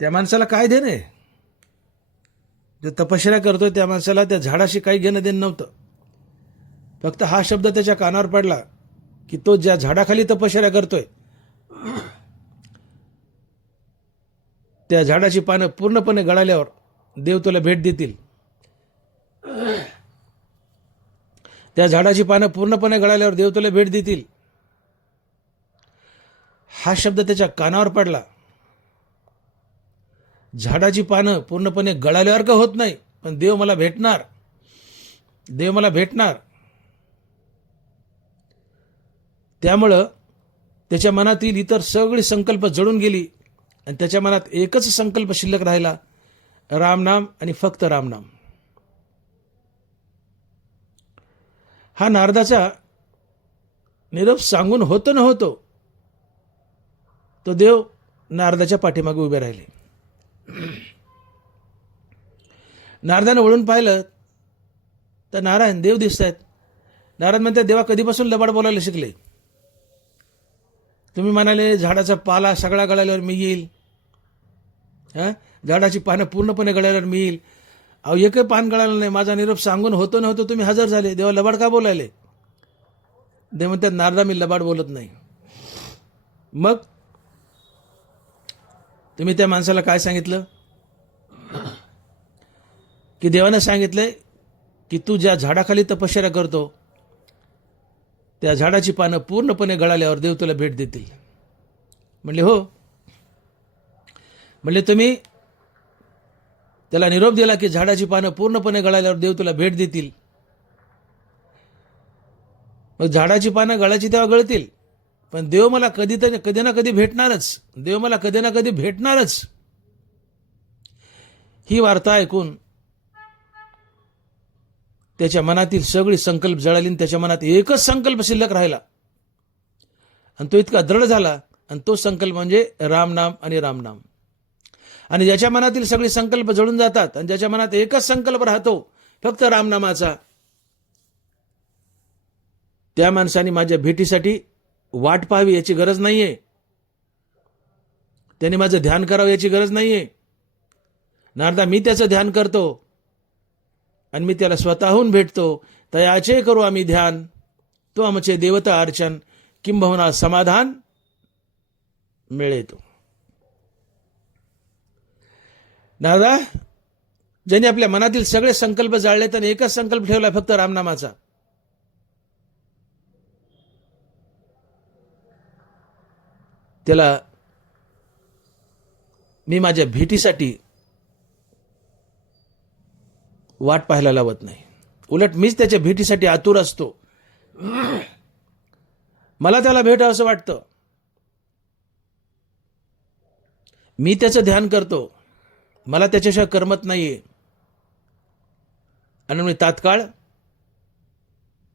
त्या माणसाला काय देणं आहे? जो तपश्चर्या करतोय त्या माणसाला त्या झाडाशी काही घेणं देणं नव्हतं. फक्त हा शब्द त्याच्या कानावर पडला की तो ज्या झाडाखाली तपश्चर्या करतोय त्या झाडाची पानं पूर्णपणे गळाल्यावर देव तुला भेट देतील. त्या झाडाची पानं पूर्णपणे गळाल्यावर देव तुला भेट देतील. हा शब्द त्याच्या कानावर पडला. झाडाची पानं पूर्णपणे गळाल्यावर का होत नाही, पण देव मला भेटणार, देव मला भेटणार. त्यामुळं त्याच्या मनातील इतर सगळी संकल्प जळून गेली आणि त्याच्या मनात एकच संकल्प शिल्लक राहिला, रामनाम आणि फक्त रामनाम. हा नारदाचा निरोप सांगून होतो न होतो तो देव नारदाच्या पाठीमागे उभे राहिले. नारदानं वळून पाहिलं तर नारायण देव दिसत आहेत. नारद म्हणतात देवा, कधीपासून लबाड बोलायला शिकले? तुम्ही म्हणाले झाडाचा पाला सगळा गळाल्यावर मी येईल, झाडाची पानं पूर्णपणे गळाल्यावर मी येईल. अहो, एकही पान गळालं नाही. माझा निरोप सांगून होतो न होतो तुम्ही हजर झाले. देवा, लबाड का बोलायले? देव म्हणतात नारदा, मी लबाड बोलत नाही. मग तुम्ही त्या माणसाला काय सांगितलं? की देवानं सांगितलंय की तू ज्या झाडाखाली तपश्चर्या करतो त्या झाडाची पानं पूर्णपणे गळाल्यावर देव तुला भेट देतील. म्हणले हो. म्हणले तुम्ही त्याला निरोप दिला की झाडाची पानं पूर्णपणे गळाल्यावर देव तुला भेट देतील. मग झाडाची पानं गळाची तेव्हा गळतील, पण देव मला कधी ना कधी भेटणारच, देव मला कधी ना कधी भेटणारच. ही वार्ता ऐकून त्याच्या मनातील सगळी संकल्प जळाली आणि त्याच्या मनात एकच संकल्प शिल्लक राहिला आणि तो इतका दृढ झाला. आणि तो संकल्प म्हणजे रामनाम आणि रामनाम. आणि ज्याच्या मनातील सगळे संकल्प जळून जातात आणि ज्याच्या मनात एकच संकल्प राहतो फक्त रामनामाचा, त्या माणसाने माझ्या भेटीसाठी वाट पाहावी याची गरज नाहीये, त्याने माझं ध्यान करावं याची गरज नाहीये. नारदा मी त्याचं ध्यान करतो आणि मी त्याला स्वतःहून भेटतो. तयाचे करू आम्ही ध्यान, तो आमचे देवता अर्चन, किंबहुना समाधान मिळेतो. नारदा, ज्याने आपल्या मनातील सगळे संकल्प जाळले तर एकच संकल्प ठेवला फक्त रामनामाचा, त्याला मी माझ्या भेटीसाठी वाट पाहायला लावत नाही. उलट मीच त्याच्या भेटीसाठी आतुर असतो. मला त्याला भेटावं असं वाटतं. मी त्याचं ध्यान करतो, मला त्याच्याशिवाय करमत नाहीये. आणि मी तात्काळ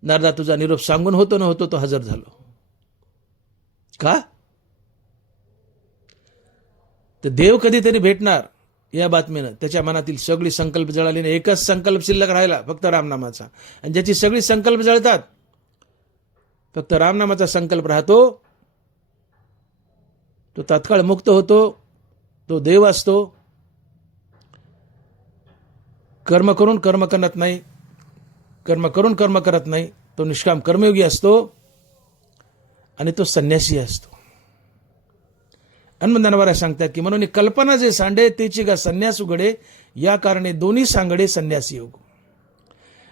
नारदा तुझा निरोप सांगून होतो न होतो तो हजर झालो. का? तर देव कधीतरी भेटणार या बातमीनं त्याच्या मनातील सगळी संकल्प जळाली, एकच संकल्प शिल्लक राहिला फक्त रामनामाचा. आणि ज्याची सगळी संकल्प जळतात फक्त रामनामाचा संकल्प राहतो, तो तात्काळ मुक्त होतो, तो देव असतो. कर्म करून कर्म करत नाही, कर्म करून कर्म करत नाही, तो निष्काम कर्मयोगी असतो आणि तो संन्यासी असतो. हनुमंतांना सांगतात की म्हणून कल्पना जे सांडे तेची गा संन्यास उघडे, या कारणे दोन्ही सांगडे संन्यासी योग.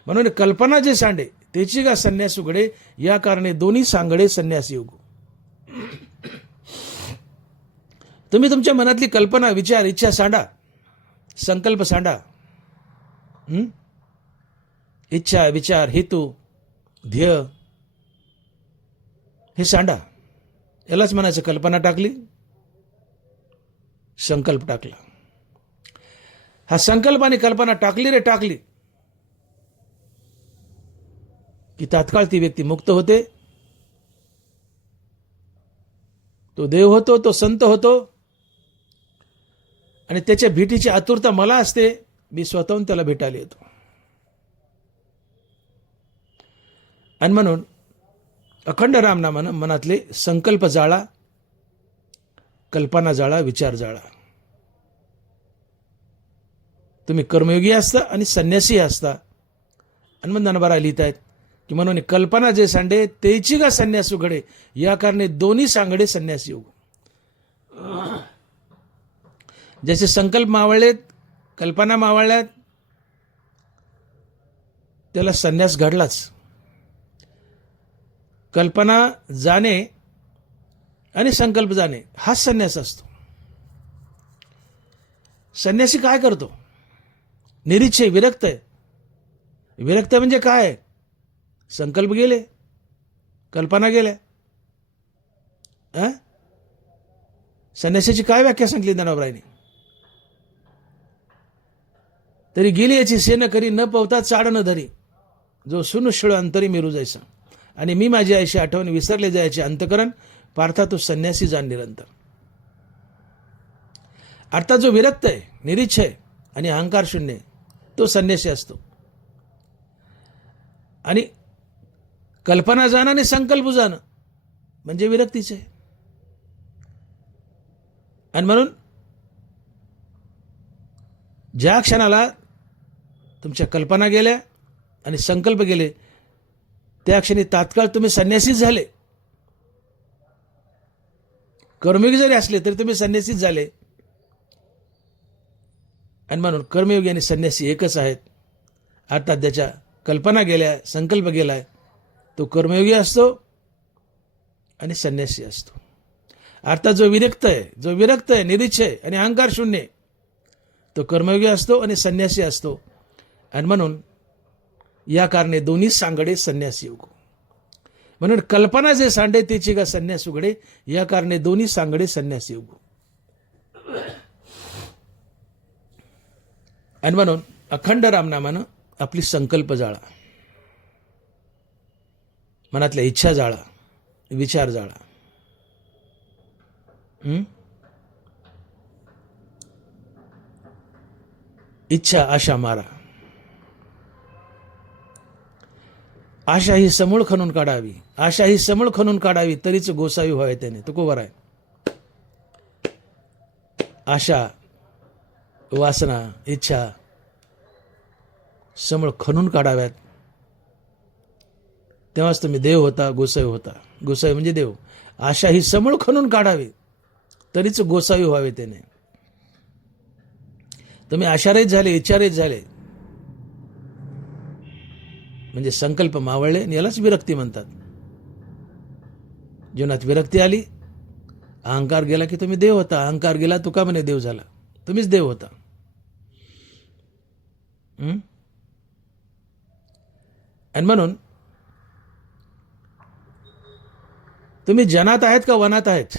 म्हणून कल्पना जे सांडे तेची गा संन्यास उघडे, या कारणे दोन्ही सांगडे संन्यासी योग. तुम्ही तुमच्या मनातली कल्पना, विचार, इच्छा सांडा, संकल्प सांडा. इच्छा, विचार, हेतू, ध्येय हे सांडा. यालाच म्हणायचं कल्पना टाकली, संकल्प टाकला. हा संकल्प आणि कल्पना टाकली रे टाकली की तात्काळ ती व्यक्ती मुक्त होते, तो देव होतो, तो संत होतो. आणि त्याच्या भेटीची आतुरता मला असते, मी स्वतःहून त्याला भेटायला येतो. आणि म्हणून अखंड रामनामानं मनातले संकल्प जाळा, कल्पना जाळा, विचार जाळा. तुम्ही कर्मयोगी असता आणि संन्यासी असता. हनुमंतांना लिहित आहेत की म्हणून कल्पना जे सांडे तेची गा संन्यास उघडे, या कारणे दोन्ही सांगडे संन्यासी योग. जसे संकल्प मावळलेत, कल्पना मावळल्यात, त्याला संन्यास घडलाच. कल्पना जाणे आणि संकल्प जाणे हा संन्यास असतो. संन्यासी काय करतो? निरीच्छय, विरक्त आहे. विरक्त म्हणजे काय? संकल्प गेले, कल्पना गेल्या. संन्यासाची काय व्याख्या सांगितली ज्ञानोबारायांनी? तरी गेली याची सेन करी, न पवता चाड न धरी, जो सुनुष्ळ अंतरी मिरू जायचा. आणि मी माझी आईशी आठवण विसरले जायचे अंतकरण, पार्था तो संन्यासी जाण निरंतर. अर्थात जो विरक्त आहे, निरीच्छय आणि अहंकार शून्य, तो संन्यासी असतो. आणि कल्पना जाणं आणि संकल्प जाणं म्हणजे विरक्तीचे. आणि म्हणून ज्या क्षणाला तुमच्या कल्पना गेल्या आणि संकल्प गेले, त्या क्षणी तात्काळ तुम्ही संन्यासीच झाले. कर्मयोगी जरी असले तरी तुम्ही संन्यासीच झाले. आणि म्हणून कर्मयोगी आणि संन्यासी एकच आहेत. अर्थात ज्याच्या कल्पना गेल्या, संकल्प गेलाय, तो कर्मयोगी असतो आणि संन्यासी असतो. अर्थात जो विरक्त आहे, निरीच्छय आणि अहंकार शून्य, तो कर्मयोगी असतो आणि संन्यासी असतो. आणि म्हणून या कारणे दोन्ही सांगडे संन्यासी योग. म्हणून कल्पना जे सांडे तेची गा संन्यास उघडे, या कारणे दोन्ही सांगडे संन्यासी उगू. आणि म्हणून अखंड रामनामानं आपली संकल्प जाळा, मनातल्या इच्छा जाळा, विचार जाळा. इच्छा आशा मारा. आशा ही समूळ खणून काढावी, आशा ही समूळ खणून काढावी, तरीच गोसावी व्हावे त्याने. तो कोवर आहे. आशा, वासना, इच्छा समूळ खणून काढाव्यात, तेव्हाच तुम्ही देव होता, गोसावी होता. गोसावी म्हणजे देव. आशा ही समूळ खणून काढावी, तरीच गोसावी व्हावे त्याने. तुम्ही आशारहित झाले, इच्छारहित झाले म्हणजे संकल्प मावळले, आणि यालाच विरक्ती म्हणतात. जीवनात विरक्ती आली, अहंकार गेला की तुम्ही देव होता. अहंकार गेला, तुका म्हणे देव झाला. तुम्हीच देव होता. आणि म्हणून तुम्ही जनात आहेत का वनात आहेत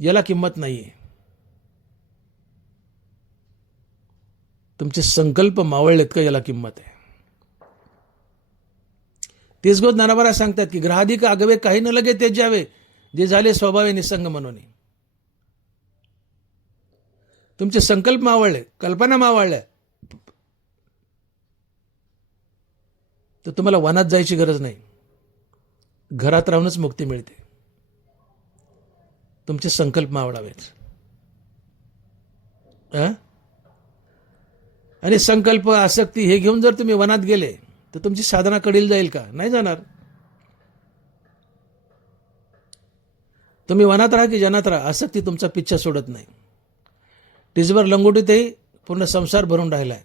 याला किंमत नाहीये. तुमचे संकल्प मावळलेत का याला किंमत आहे. तेच गो ज्ञानोबा सांगतात की ग्रहाधिक आगवे काही न लगे ते जावे, जे झाले स्वभावे निसंग म्हणून. तुमचे संकल्प मावळले, कल्पना मावळल्या, तर तुम्हाला वनात जायची गरज नाही. घरात राहूनच मुक्ती मिळते. तुमचे संकल्प मावळावेत. आणि संकल्प आसक्ती हे घेऊन जर तुम्ही वनात गेले तर तुमची साधना कडेल जाईल का? नाही जाणार. तुम्ही वनात राहा की जनात राहा, आसक्ती तुमचा पिच्छा सोडत नाही. टिजभर लंगोटीतही पूर्ण संसार भरून राहिलाय.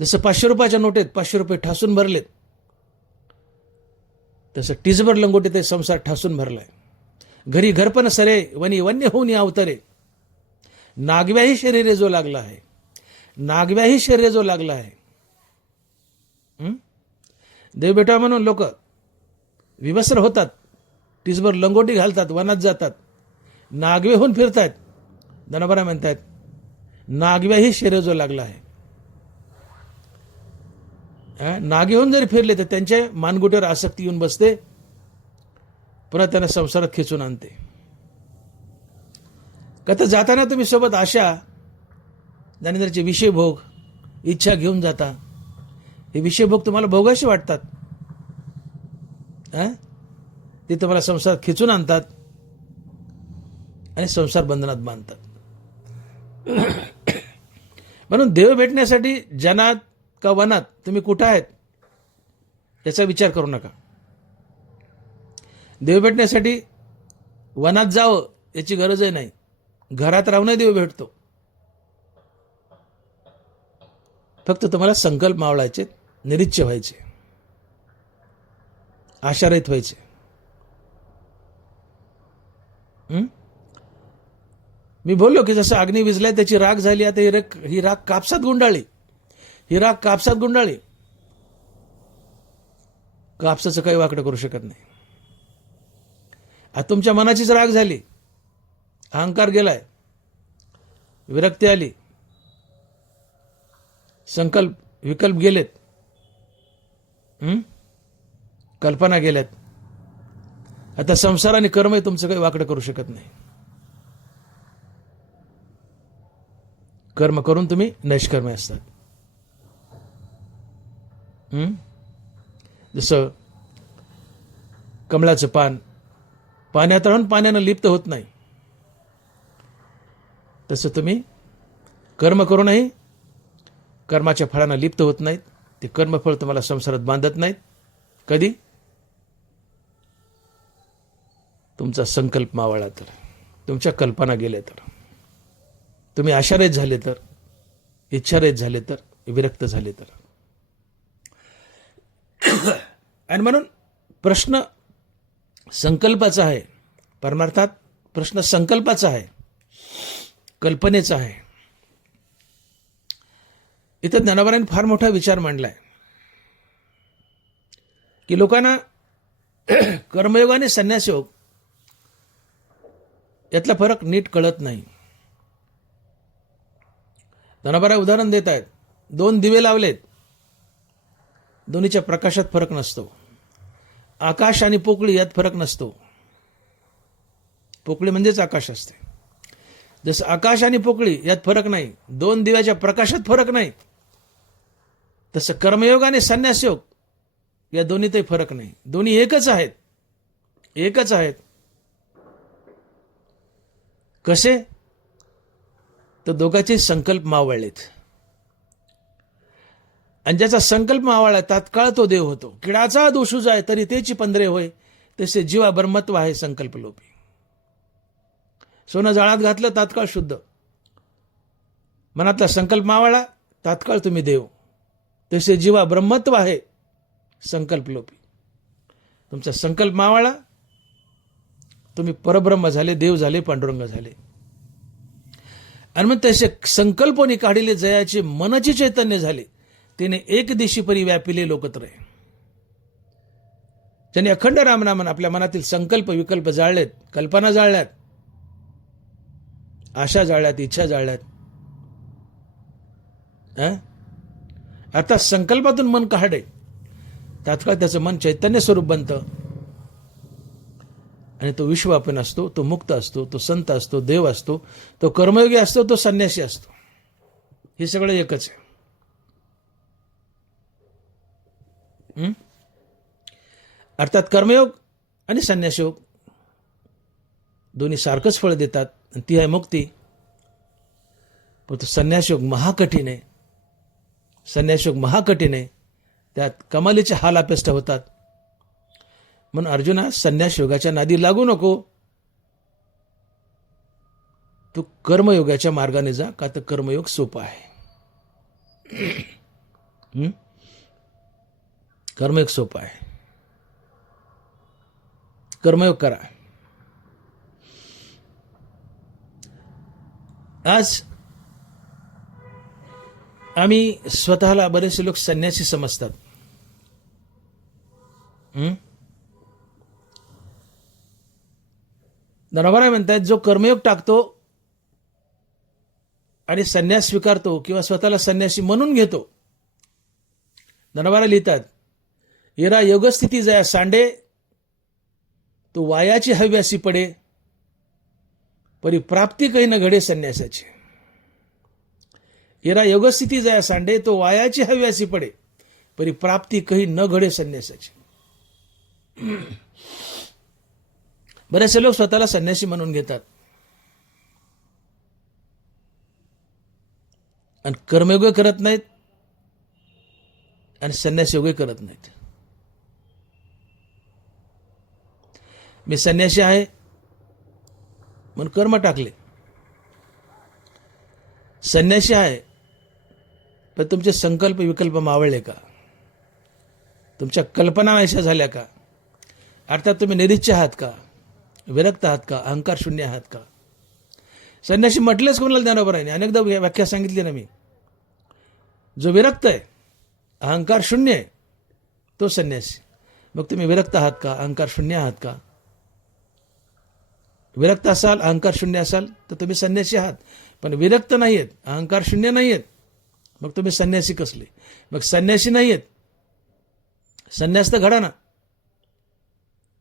जसं 500 रुपयाच्या नोटेत 500 रुपये ठासून भरलेत, तसं टिजभर लंगोटीतही संसार ठासून भरलाय. घरी घरपण सरे, वनी वन्य होऊन अवतरे, नागव्याही शरीरे जो लागला आहे, नागव्याही शरीरे जो लागला आहे. देव बेटा म्हणून लोक विवस्त्र होतात, टिजभर लंगोटी घालतात, वनात जातात, नागवे होऊन फिरतायत. धनभरा म्हणतायत नागव्याही शरीर जो लागला आहे. नागे होऊन जरी फिरले तर त्यांच्या मानगुटीवर आसक्ती येऊन बसते, पुन्हा त्यांना संसारात खेचून आणते. का तर जाताना तुम्ही सोबत आशा, ज्ञानेंद्राचे विषय भोग, इच्छा घेऊन जाता. हे विषय भोग तुम्हाला भोगाशी वाटतात, ते तुम्हाला संसारात खेचून आणतात आणि संसार बंधनात बांधतात. म्हणून देव भेटण्यासाठी जनात का वनात तुम्ही कुठं आहेत याचा विचार करू नका. देव भेटण्यासाठी वनात जावं याची गरजही नाही. घरात राहूनही देव भेटतो. फक्त तुम्हाला संकल्प मावळायचे, निरीच्छ व्हायचे, आशारहित व्हायचे. मी बोललो की जसं अग्नी विजलाय त्याची राख झाली, आता ही राख कापसात गुंडाळी, ही राख कापसात गुंडाळी. कापसाचं काही वाकडं करू शकत नाही. आता तुमच्या मनाचीच राख झाली, अहंकार गेलाय, विरक्ती आली, संकल्प विकल्प गेलेत, कल्पना गेल्यात. आता संसार आणि कर्मही तुमचं काही वाकडं करू शकत नाही. कर्म करून तुम्ही नैष्कर्मी असतात. जसं कमळाचं पान पाण्यात राहून पाण्यानं लिप्त होत नाही, तसं तुम्ही कर्म करूनही कर्माच्या फळांना लिप्त होत नाहीत. ते कर्मफळ तुम्हाला संसारात बांधत नाहीत. कधी? तुमचा संकल्प मावळला तर, तुमच्या कल्पना गेल्या तर, तुम्ही आशारहित झाले तर, इच्छारहित झाले तर, विरक्त झाले तर. आणि म्हणून प्रश्न संकल्पाचा आहे. परमार्थात प्रश्न संकल्पाचा आहे, कल्पनेचा आहे. इथं ज्ञानोबांनी फार मोठा विचार मांडलाय की लोकांना कर्मयोग आणि संन्यासयोग यातला फरक नीट कळत नाही. धनाबारा उदाहरण देत आहेत. 2 दिवे लावलेत, दोन्हीच्या प्रकाशात फरक नसतो. आकाश आणि पोकळी यात फरक नसतो. पोकळी म्हणजेच आकाश असते. जसं आकाश आणि पोकळी यात फरक नाही, 2 दिव्याच्या प्रकाशात फरक नाही, तसं कर्मयोग आणि संन्यासयोग या दोन्हीतही फरक नाही. दोन्ही एकच आहेत, एकच आहेत. कसे? तर दोघांचे संकल्प मावळलेत. आणि ज्याचा संकल्प मावळला तात्काळ तो देव होतो. किडाचा दोषू जाय तरी तेची पंधरे होय, तसे जीवा ब्रह्मत्व आहे संकल्प लोपी. सोनं जाळात घातलं तात्काळ शुद्ध. मनातला संकल्प मावळला तात्काळ तुम्ही देव. तसे जीवा ब्रह्मत्व आहे संकल्प लोपी. तुमचा संकल्प मावळला तुम्ही परब्रह्म झाले, देव झाले, पांडुरंग झाले. आणि मग तसे संकल्पोनी काढिले जयाचे मनची चैतन्य झाले. तिने एक दिशी परी व्यापिले लोकत्र. ज्याने अखंड रामनामन आपल्या मनातील संकल्प विकल्प जाळलेत, कल्पना जाळल्यात, आशा जाळल्यात, इच्छा जाळल्यात. आता संकल्पातून मन काढे, तात्काळ त्याचं मन चैतन्य स्वरूप बनतं. आणि तो विश्वापन असतो, तो मुक्त असतो, तो संत असतो, देव असतो, तो कर्मयोगी असतो, तो संन्यासी असतो. हे सगळं एकच आहे. अर्थात कर्मयोग आणि संन्यासयोग दोन्ही सारखंच फळ देतात, आणि ती आहे मुक्ती. पण तो संन्यासयोग महाकठीण आहे. संन्यासयोग महाकठीण आहे. त्यात कमालीचे हाल अपेष्ट होतात. म्हणून अर्जुना, संन्यासयोगाच्या नादी लागू नको. तू कर्मयोगाच्या मार्गाने जा, का तर कर्मयोग सोपा आहे. कर्मयोग सोपा आहे. कर्मयोग करा. आज आम्ही स्वतःला बरेचसे लोक संन्यासी समजतात. धनवराय म्हणतात, जो कर्मयोग टाकतो आणि संन्यास स्वीकारतो किंवा स्वतःला संन्यासी म्हणून घेतो. धनवराय लिहितात, येरा योगस्थिती जया सांडे, तो वायाची हव्यासी पडे, परी प्राप्ती काही न घडे संन्यासाची. येरा योगस्थिती जया सांडे, तो वायाची हव्यासी पडे, परी प्राप्ती काही न घडे संन्यासाची. बरेचसे लोक स्वतःला संन्यासी म्हणून घेतात आणि कर्मयोग करत नाहीत आणि संन्यासयोग करत नाहीत. मी संन्यासी आहे म्हणून कर्म टाकले. संन्यासी आहे पण तुमचे संकल्प विकल्प मावळले का? तुमच्या कल्पना अशा झाल्या का? अर्थात तुम्ही निरीच्छ आहात का? विरक्त आहात का? अहंकार शून्य आहात का? संन्यासी म्हटलेच कोणाला ज्ञानोबराने अनेकदा व्याख्या सांगितली ना मी. जो विरक्त आहे, अहंकार शून्य आहे, तो संन्यासी. मग तुम्ही विरक्त आहात का? अहंकार शून्य आहात का? विरक्त असाल, अहंकार शून्य असाल तर तुम्ही संन्यासी आहात. पण विरक्त नाही आहेत, अहंकार शून्य नाही आहेत, मग तुम्ही संन्यासी कसले? मग संन्यासी नाही आहेत, संन्यास तर घडा ना.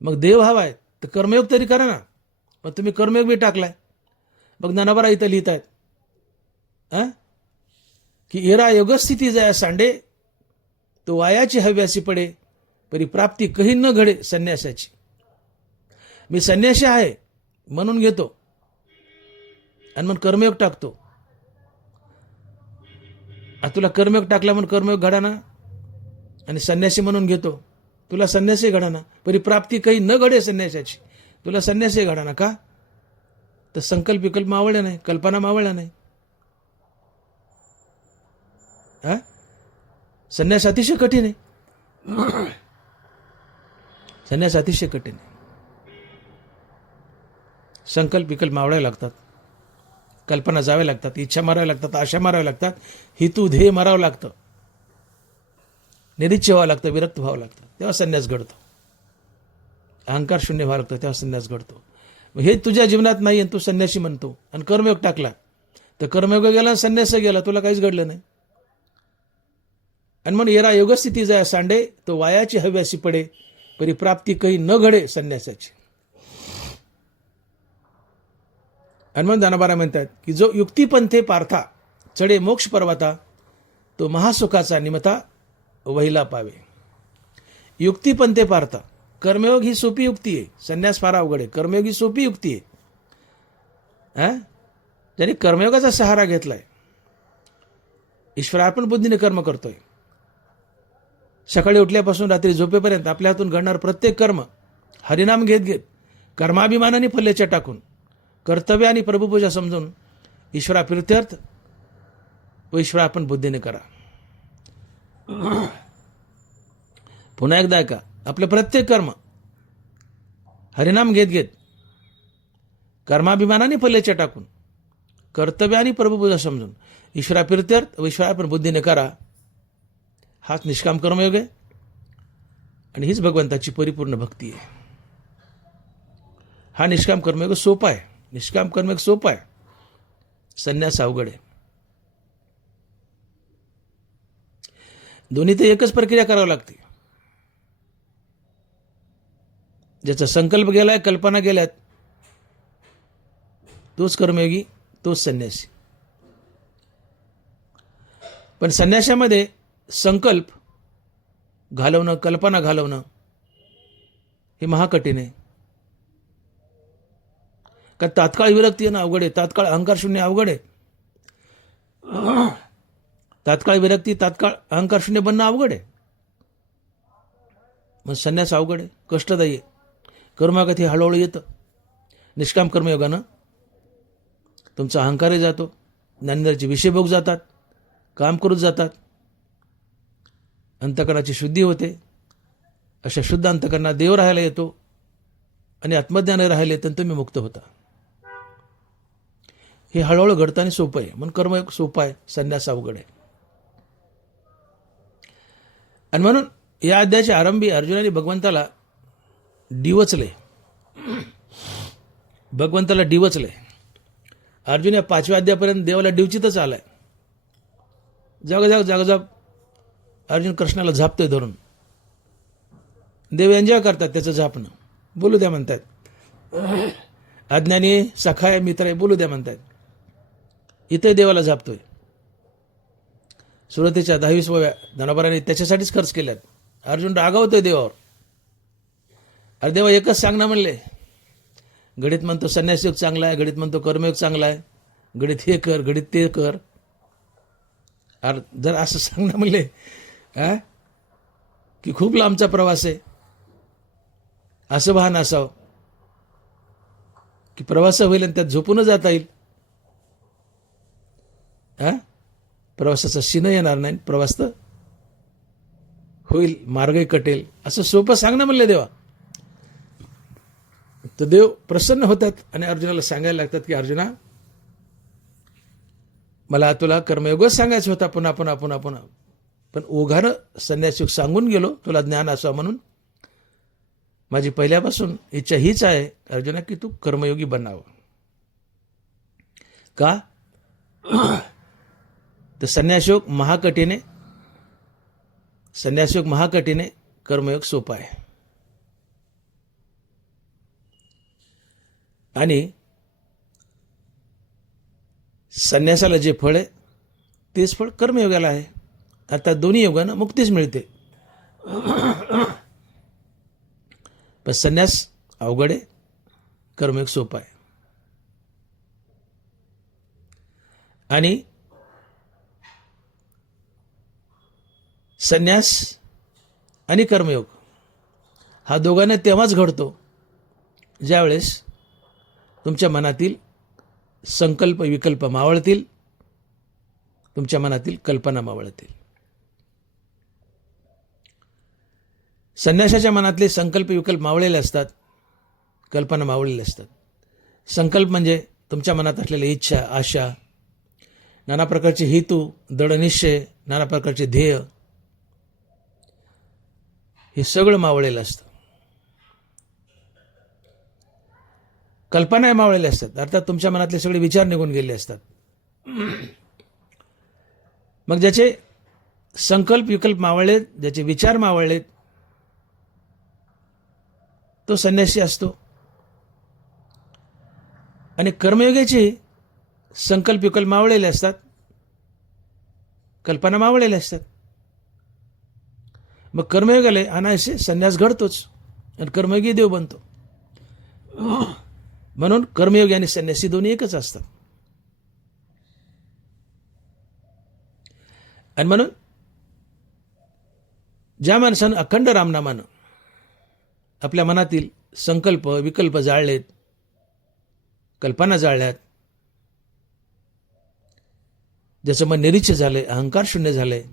मग देव हवाय तर कर्मयोग तरी करा ना. पण तुम्ही कर्मयोग बी टाकलाय. मग ज्ञानोबा इथं लिहित आहेत की येरा योगस्थिती जया सांडे, तो वायाची हव्यासी पडे, परी प्राप्ती कही न घडे संन्यासाची. मी संन्यासी आहे म्हणून घेतो आणि मग कर्मयोग टाकतो. तुला कर्मयोग टाकला म्हणून कर्मयोग घडा ना, आणि संन्यासी म्हणून घेतो, तुला संन्यासी घडा ना. परी प्राप्ती काही न घडे संन्यासाची, तुला संन्यासी घडा ना. का? तर संकल्प विकल्प मावळला नाही, कल्पना मावळला नाही. संन्यास अतिशय कठीण आहे. संन्यास अतिशय कठीण आहे. संकल्प विकल्प मावळायला लागतात, कल्पना जाव्या लागतात, इच्छा माराव्या लागतात, आशा माराव्या लागतात, हेतू ध्येय मारावं लागतं, निरीच्छ व्हावं लागतं, विरक्त व्हावं लागतं, तेव्हा संन्यास घडतो. अहंकार शून्य व्हावं लागतं, तेव्हा संन्यास घडतो. हे तुझ्या जीवनात नाही आणि तू संन्यासी म्हणतो आणि कर्मयोग टाकला, तर कर्मयोग गेला, संन्यास गेला, तुला काहीच घडलं नाही. आणि म्हणून येरा योगस्थिती जाय सांडे, तो वायाची हव्यासी पडे, परी प्राप्ती काही न घडे संन्यासाची. आणि म्हणून ज्ञानोबा म्हणतात की जो युक्तिपंथे पार्था चढे मोक्ष पर्वता, तो महासुखाचा निमता वहिला पावे. युक्तिपंथे पार्था, कर्मयोग ही सोपी युक्ती आहे, संन्यास फार अवघड आहे. कर्मयोग ही सोपी युक्ती आहे. ज्याने कर्मयोगाचा सहारा घेतलाय, ईश्वरार्पण बुद्धीने कर्म करतोय. सकाळी उठल्यापासून रात्री झोपेपर्यंत आपल्या हातून घडणार प्रत्येक कर्म हरिनाम घेत घेत, कर्माभिमानाने फल्लेच्या टाकून, कर्तव्य आणि प्रभुपूजा समजून ईश्वराप्रित्यर्थ व ईश्वरार्पण बुद्धीने करा. पुन्हा एकदा ऐका, आपलं प्रत्येक कर्म हरिनाम घेत घेत, कर्माभिमानाने फल्लेच्या टाकून, कर्तव्य आणि प्रभुपूजा समजून ईश्वराप्रित्यर्थ व ईश्वरार्पण बुद्धीने करा. हाच निष्काम कर्मयोग आहे आणि हीच भगवंताची परिपूर्ण भक्ती आहे. हा निष्काम कर्मयोग सोपा आहे. निष्काम कर्मयोग सोपा आहे, संन्यास अवघड आहे. दोन्ही ते एकच प्रक्रिया करावी लागते. ज्याचा संकल्प गेलाय, कल्पना गेल्यात, तोच कर्मयोगी, तोच संन्यासी. पण संन्यासामध्ये संकल्प घालवणं, कल्पना घालवणं हे महाकठीण आहे. कारण तात्काळ विरक्ती येणं अवघड आहे, तात्काळ अहंकार शून्य अवघड आहे. तात्काळ विरक्ती, तात्काळ अहंकार शून्य बनणं अवघड आहे. मग संन्यास अवघड आहे, कष्टदायी आहे. कर्मयोगात हे हळूहळू येतं. निष्काम कर्मयोगानं तुमचा अहंकारही जातो, ज्ञानेंद्रियाचे विषय भोग जातात, काम करूच जातात, अंतकरणाची शुद्धी होते. अशा शुद्ध अंतकरणात देव राहायला येतो आणि आत्मज्ञान राहायला येतं आणि तुम्ही मुक्त होता. हे हळूहळू घडतं आणि सोपं आहे. म्हणून कर्मयोग सोपं आहे, संन्यास अवघड आहे. आणि म्हणून या अध्यायाच्या आरंभी अर्जुनाने भगवंताला डिवचले. भगवंताला डिवचले. अर्जुन या 5व्या अध्यायापर्यंत देवाला डिवचितच आलाय. जागोजाग अर्जुन कृष्णाला झापतोय धरून. देव एन्जॉय करतात त्याचं झापणं. बोलू द्या म्हणतात. अज्ञानी सखा आहे, मित्र आहे, बोलू द्या म्हणतात. इथे देवाला झापतोय. सुरुवातीच्या 10-20व्या धनाभराने त्याच्यासाठीच खर्च केल्यात. अर्जुन रागावतोय देवावर. अरे देवा एकच सांग ना म्हणले. घडीत म्हणतो संन्यासयोग चांगला आहे, घडीत म्हणतो कर्मयोग चांगला आहे, घडीत हे कर, घडीत ते कर. अरे जर असं सांग ना म्हणले की खूप लांबचा प्रवास आहे, असं वाहन असावं की प्रवास होईल आणि त्यात झोपून जाता येईल. प्रवासाचा शिन येणार नाही, प्रवास तर होईल, मार्गही कटेल, असं सोपं सांग ना म्हणले देवा. तर देव प्रसन्न होतात आणि अर्जुनाला सांगायला लागतात की अर्जुना, मला तुला कर्मयोगच सांगायचा होता पुन्हा पुन्हा पुन्हा पुन्हा, पण ओघानं संन्यासयोग सांगून गेलो तुला ज्ञान असावं म्हणून. माझी पहिल्यापासून इच्छा हीच आहे अर्जुना की तू कर्मयोगी बनावं. का तर संन्यासयोग महाकठीने, कर्मयोग सोपा आहे. आणि संन्यासाला जे फळ आहे तेच फळ कर्मयोगाला आहे. आता दोन्ही योगानं मुक्तीच मिळते. पण संन्यास अवघड आहे, कर्मयोग सोपा आहे. आणि संन्यास आणि कर्मयोग हा दोघांना तेव्हाच घडतो ज्यावेळेस तुमच्या मनातील संकल्प विकल्प मावळतील, तुमच्या मनातील कल्पना मावळतील. संन्यासाच्या मनातले संकल्प विकल्प मावळलेले असतात, कल्पना मावळलेल्या असतात. संकल्प म्हणजे तुमच्या मनात असलेल्या इच्छा, आशा, नाना प्रकारचे हेतू, दृढनिश्चय, नाना प्रकारचे ध्येय, हे सगळं मावळलेलं असतं. कल्पना मावळलेल्या असतात, अर्थात तुमच्या मनातले सगळे विचार निघून गेले असतात. मग ज्याचे संकल्प विकल्प मावळलेत, ज्याचे विचार मावळलेत, तो संन्यासी असतो. आणि कर्मयोगाचे संकल्प विकल्प मावळलेले असतात, कल्पना मावळलेल्या असतात. मग कर्मयोगाला अनायसे संन्यास घडतोच आणि कर्मयोगी देव बनतो. म्हणून कर्मयोगी आणि संन्यासी दोन्ही एकच असतात. आणि म्हणून ज्या माणसानं अखंड रामनामानं आपल्या मनातील संकल्प विकल्प जाळलेत, कल्पना जाळल्यात, ज्याचं मन निरीच्छ झालंय, अहंकार शून्य झालंय,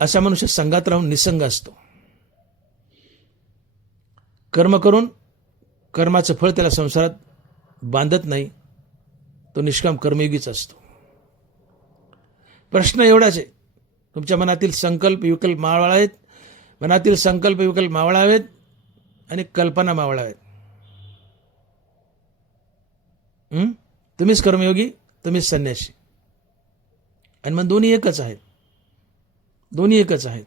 असा मनुष्य संघात राहून निसंग असतो. कर्म करून कर्माचं फळ त्याला संसारात बांधत नाही, तो निष्काम कर्मयोगीच असतो. प्रश्न एवढाच आहे, तुमच्या मनातील संकल्प विकल्प मावळावेत, मनातील संकल्प विकल्प मावळावेत आणि कल्पना मावळावेत. तुम्हीच कर्मयोगी, तुम्हीच संन्यासी. आणि मग दोन्ही एकच आहेत, दोन्ही एकच आहेत.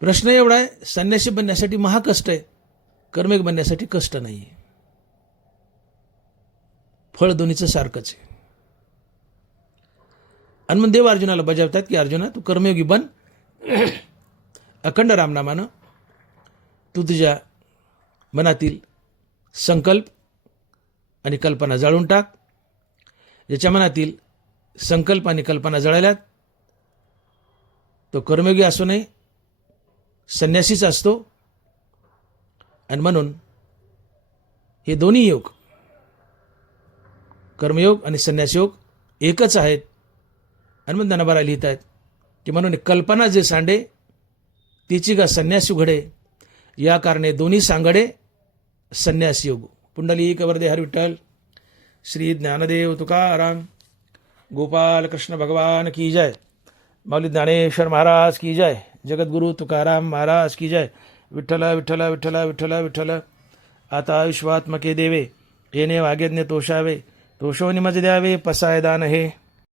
प्रश्न एवढा आहे, संन्यासी बनण्यासाठी महाकष्ट आहे, कर्मयोग बनण्यासाठी कष्ट नाही. फळ दोन्हीचं सारखंच आहे. आणि मग देव अर्जुनाला बजावतात की अर्जुना तू कर्मयोगी बन, अखंड रामनामानं तू तुझ्या मनातील संकल्प आणि कल्पना जाळून टाक. ज्याच्या मनातील संकल्प आणि कल्पना जळाल्यात तो कर्मयोगी असू नये, संन्यासीच असतो. आणि म्हणून हे दोन्ही योग, कर्मयोग आणि संन्यासयोग एकच आहेत. आणि मग ज्ञानोबा लिहित आहेत की म्हणून कल्पना जे सांडे तिची गा संन्यास उघडे, या कारणे दोन्ही सांगडे संन्यास योग. पुंडलिक वरदे हर विठ्ठल. श्री ज्ञानदेव तुकाराम गोपाल कृष्ण भगवान की जय. माऊली ज्ञानेश्वर महाराज की जय. जगद्गुरु तुकाराम महाराज की जय. विठ्ठल विठ्ठल विठ्ठल विठ्ठल विठ्ठल. आता विश्वात्मके देवे येणे वागेज्ञ तोषावे, तोषो निमज द्यावे पसाय दान हे.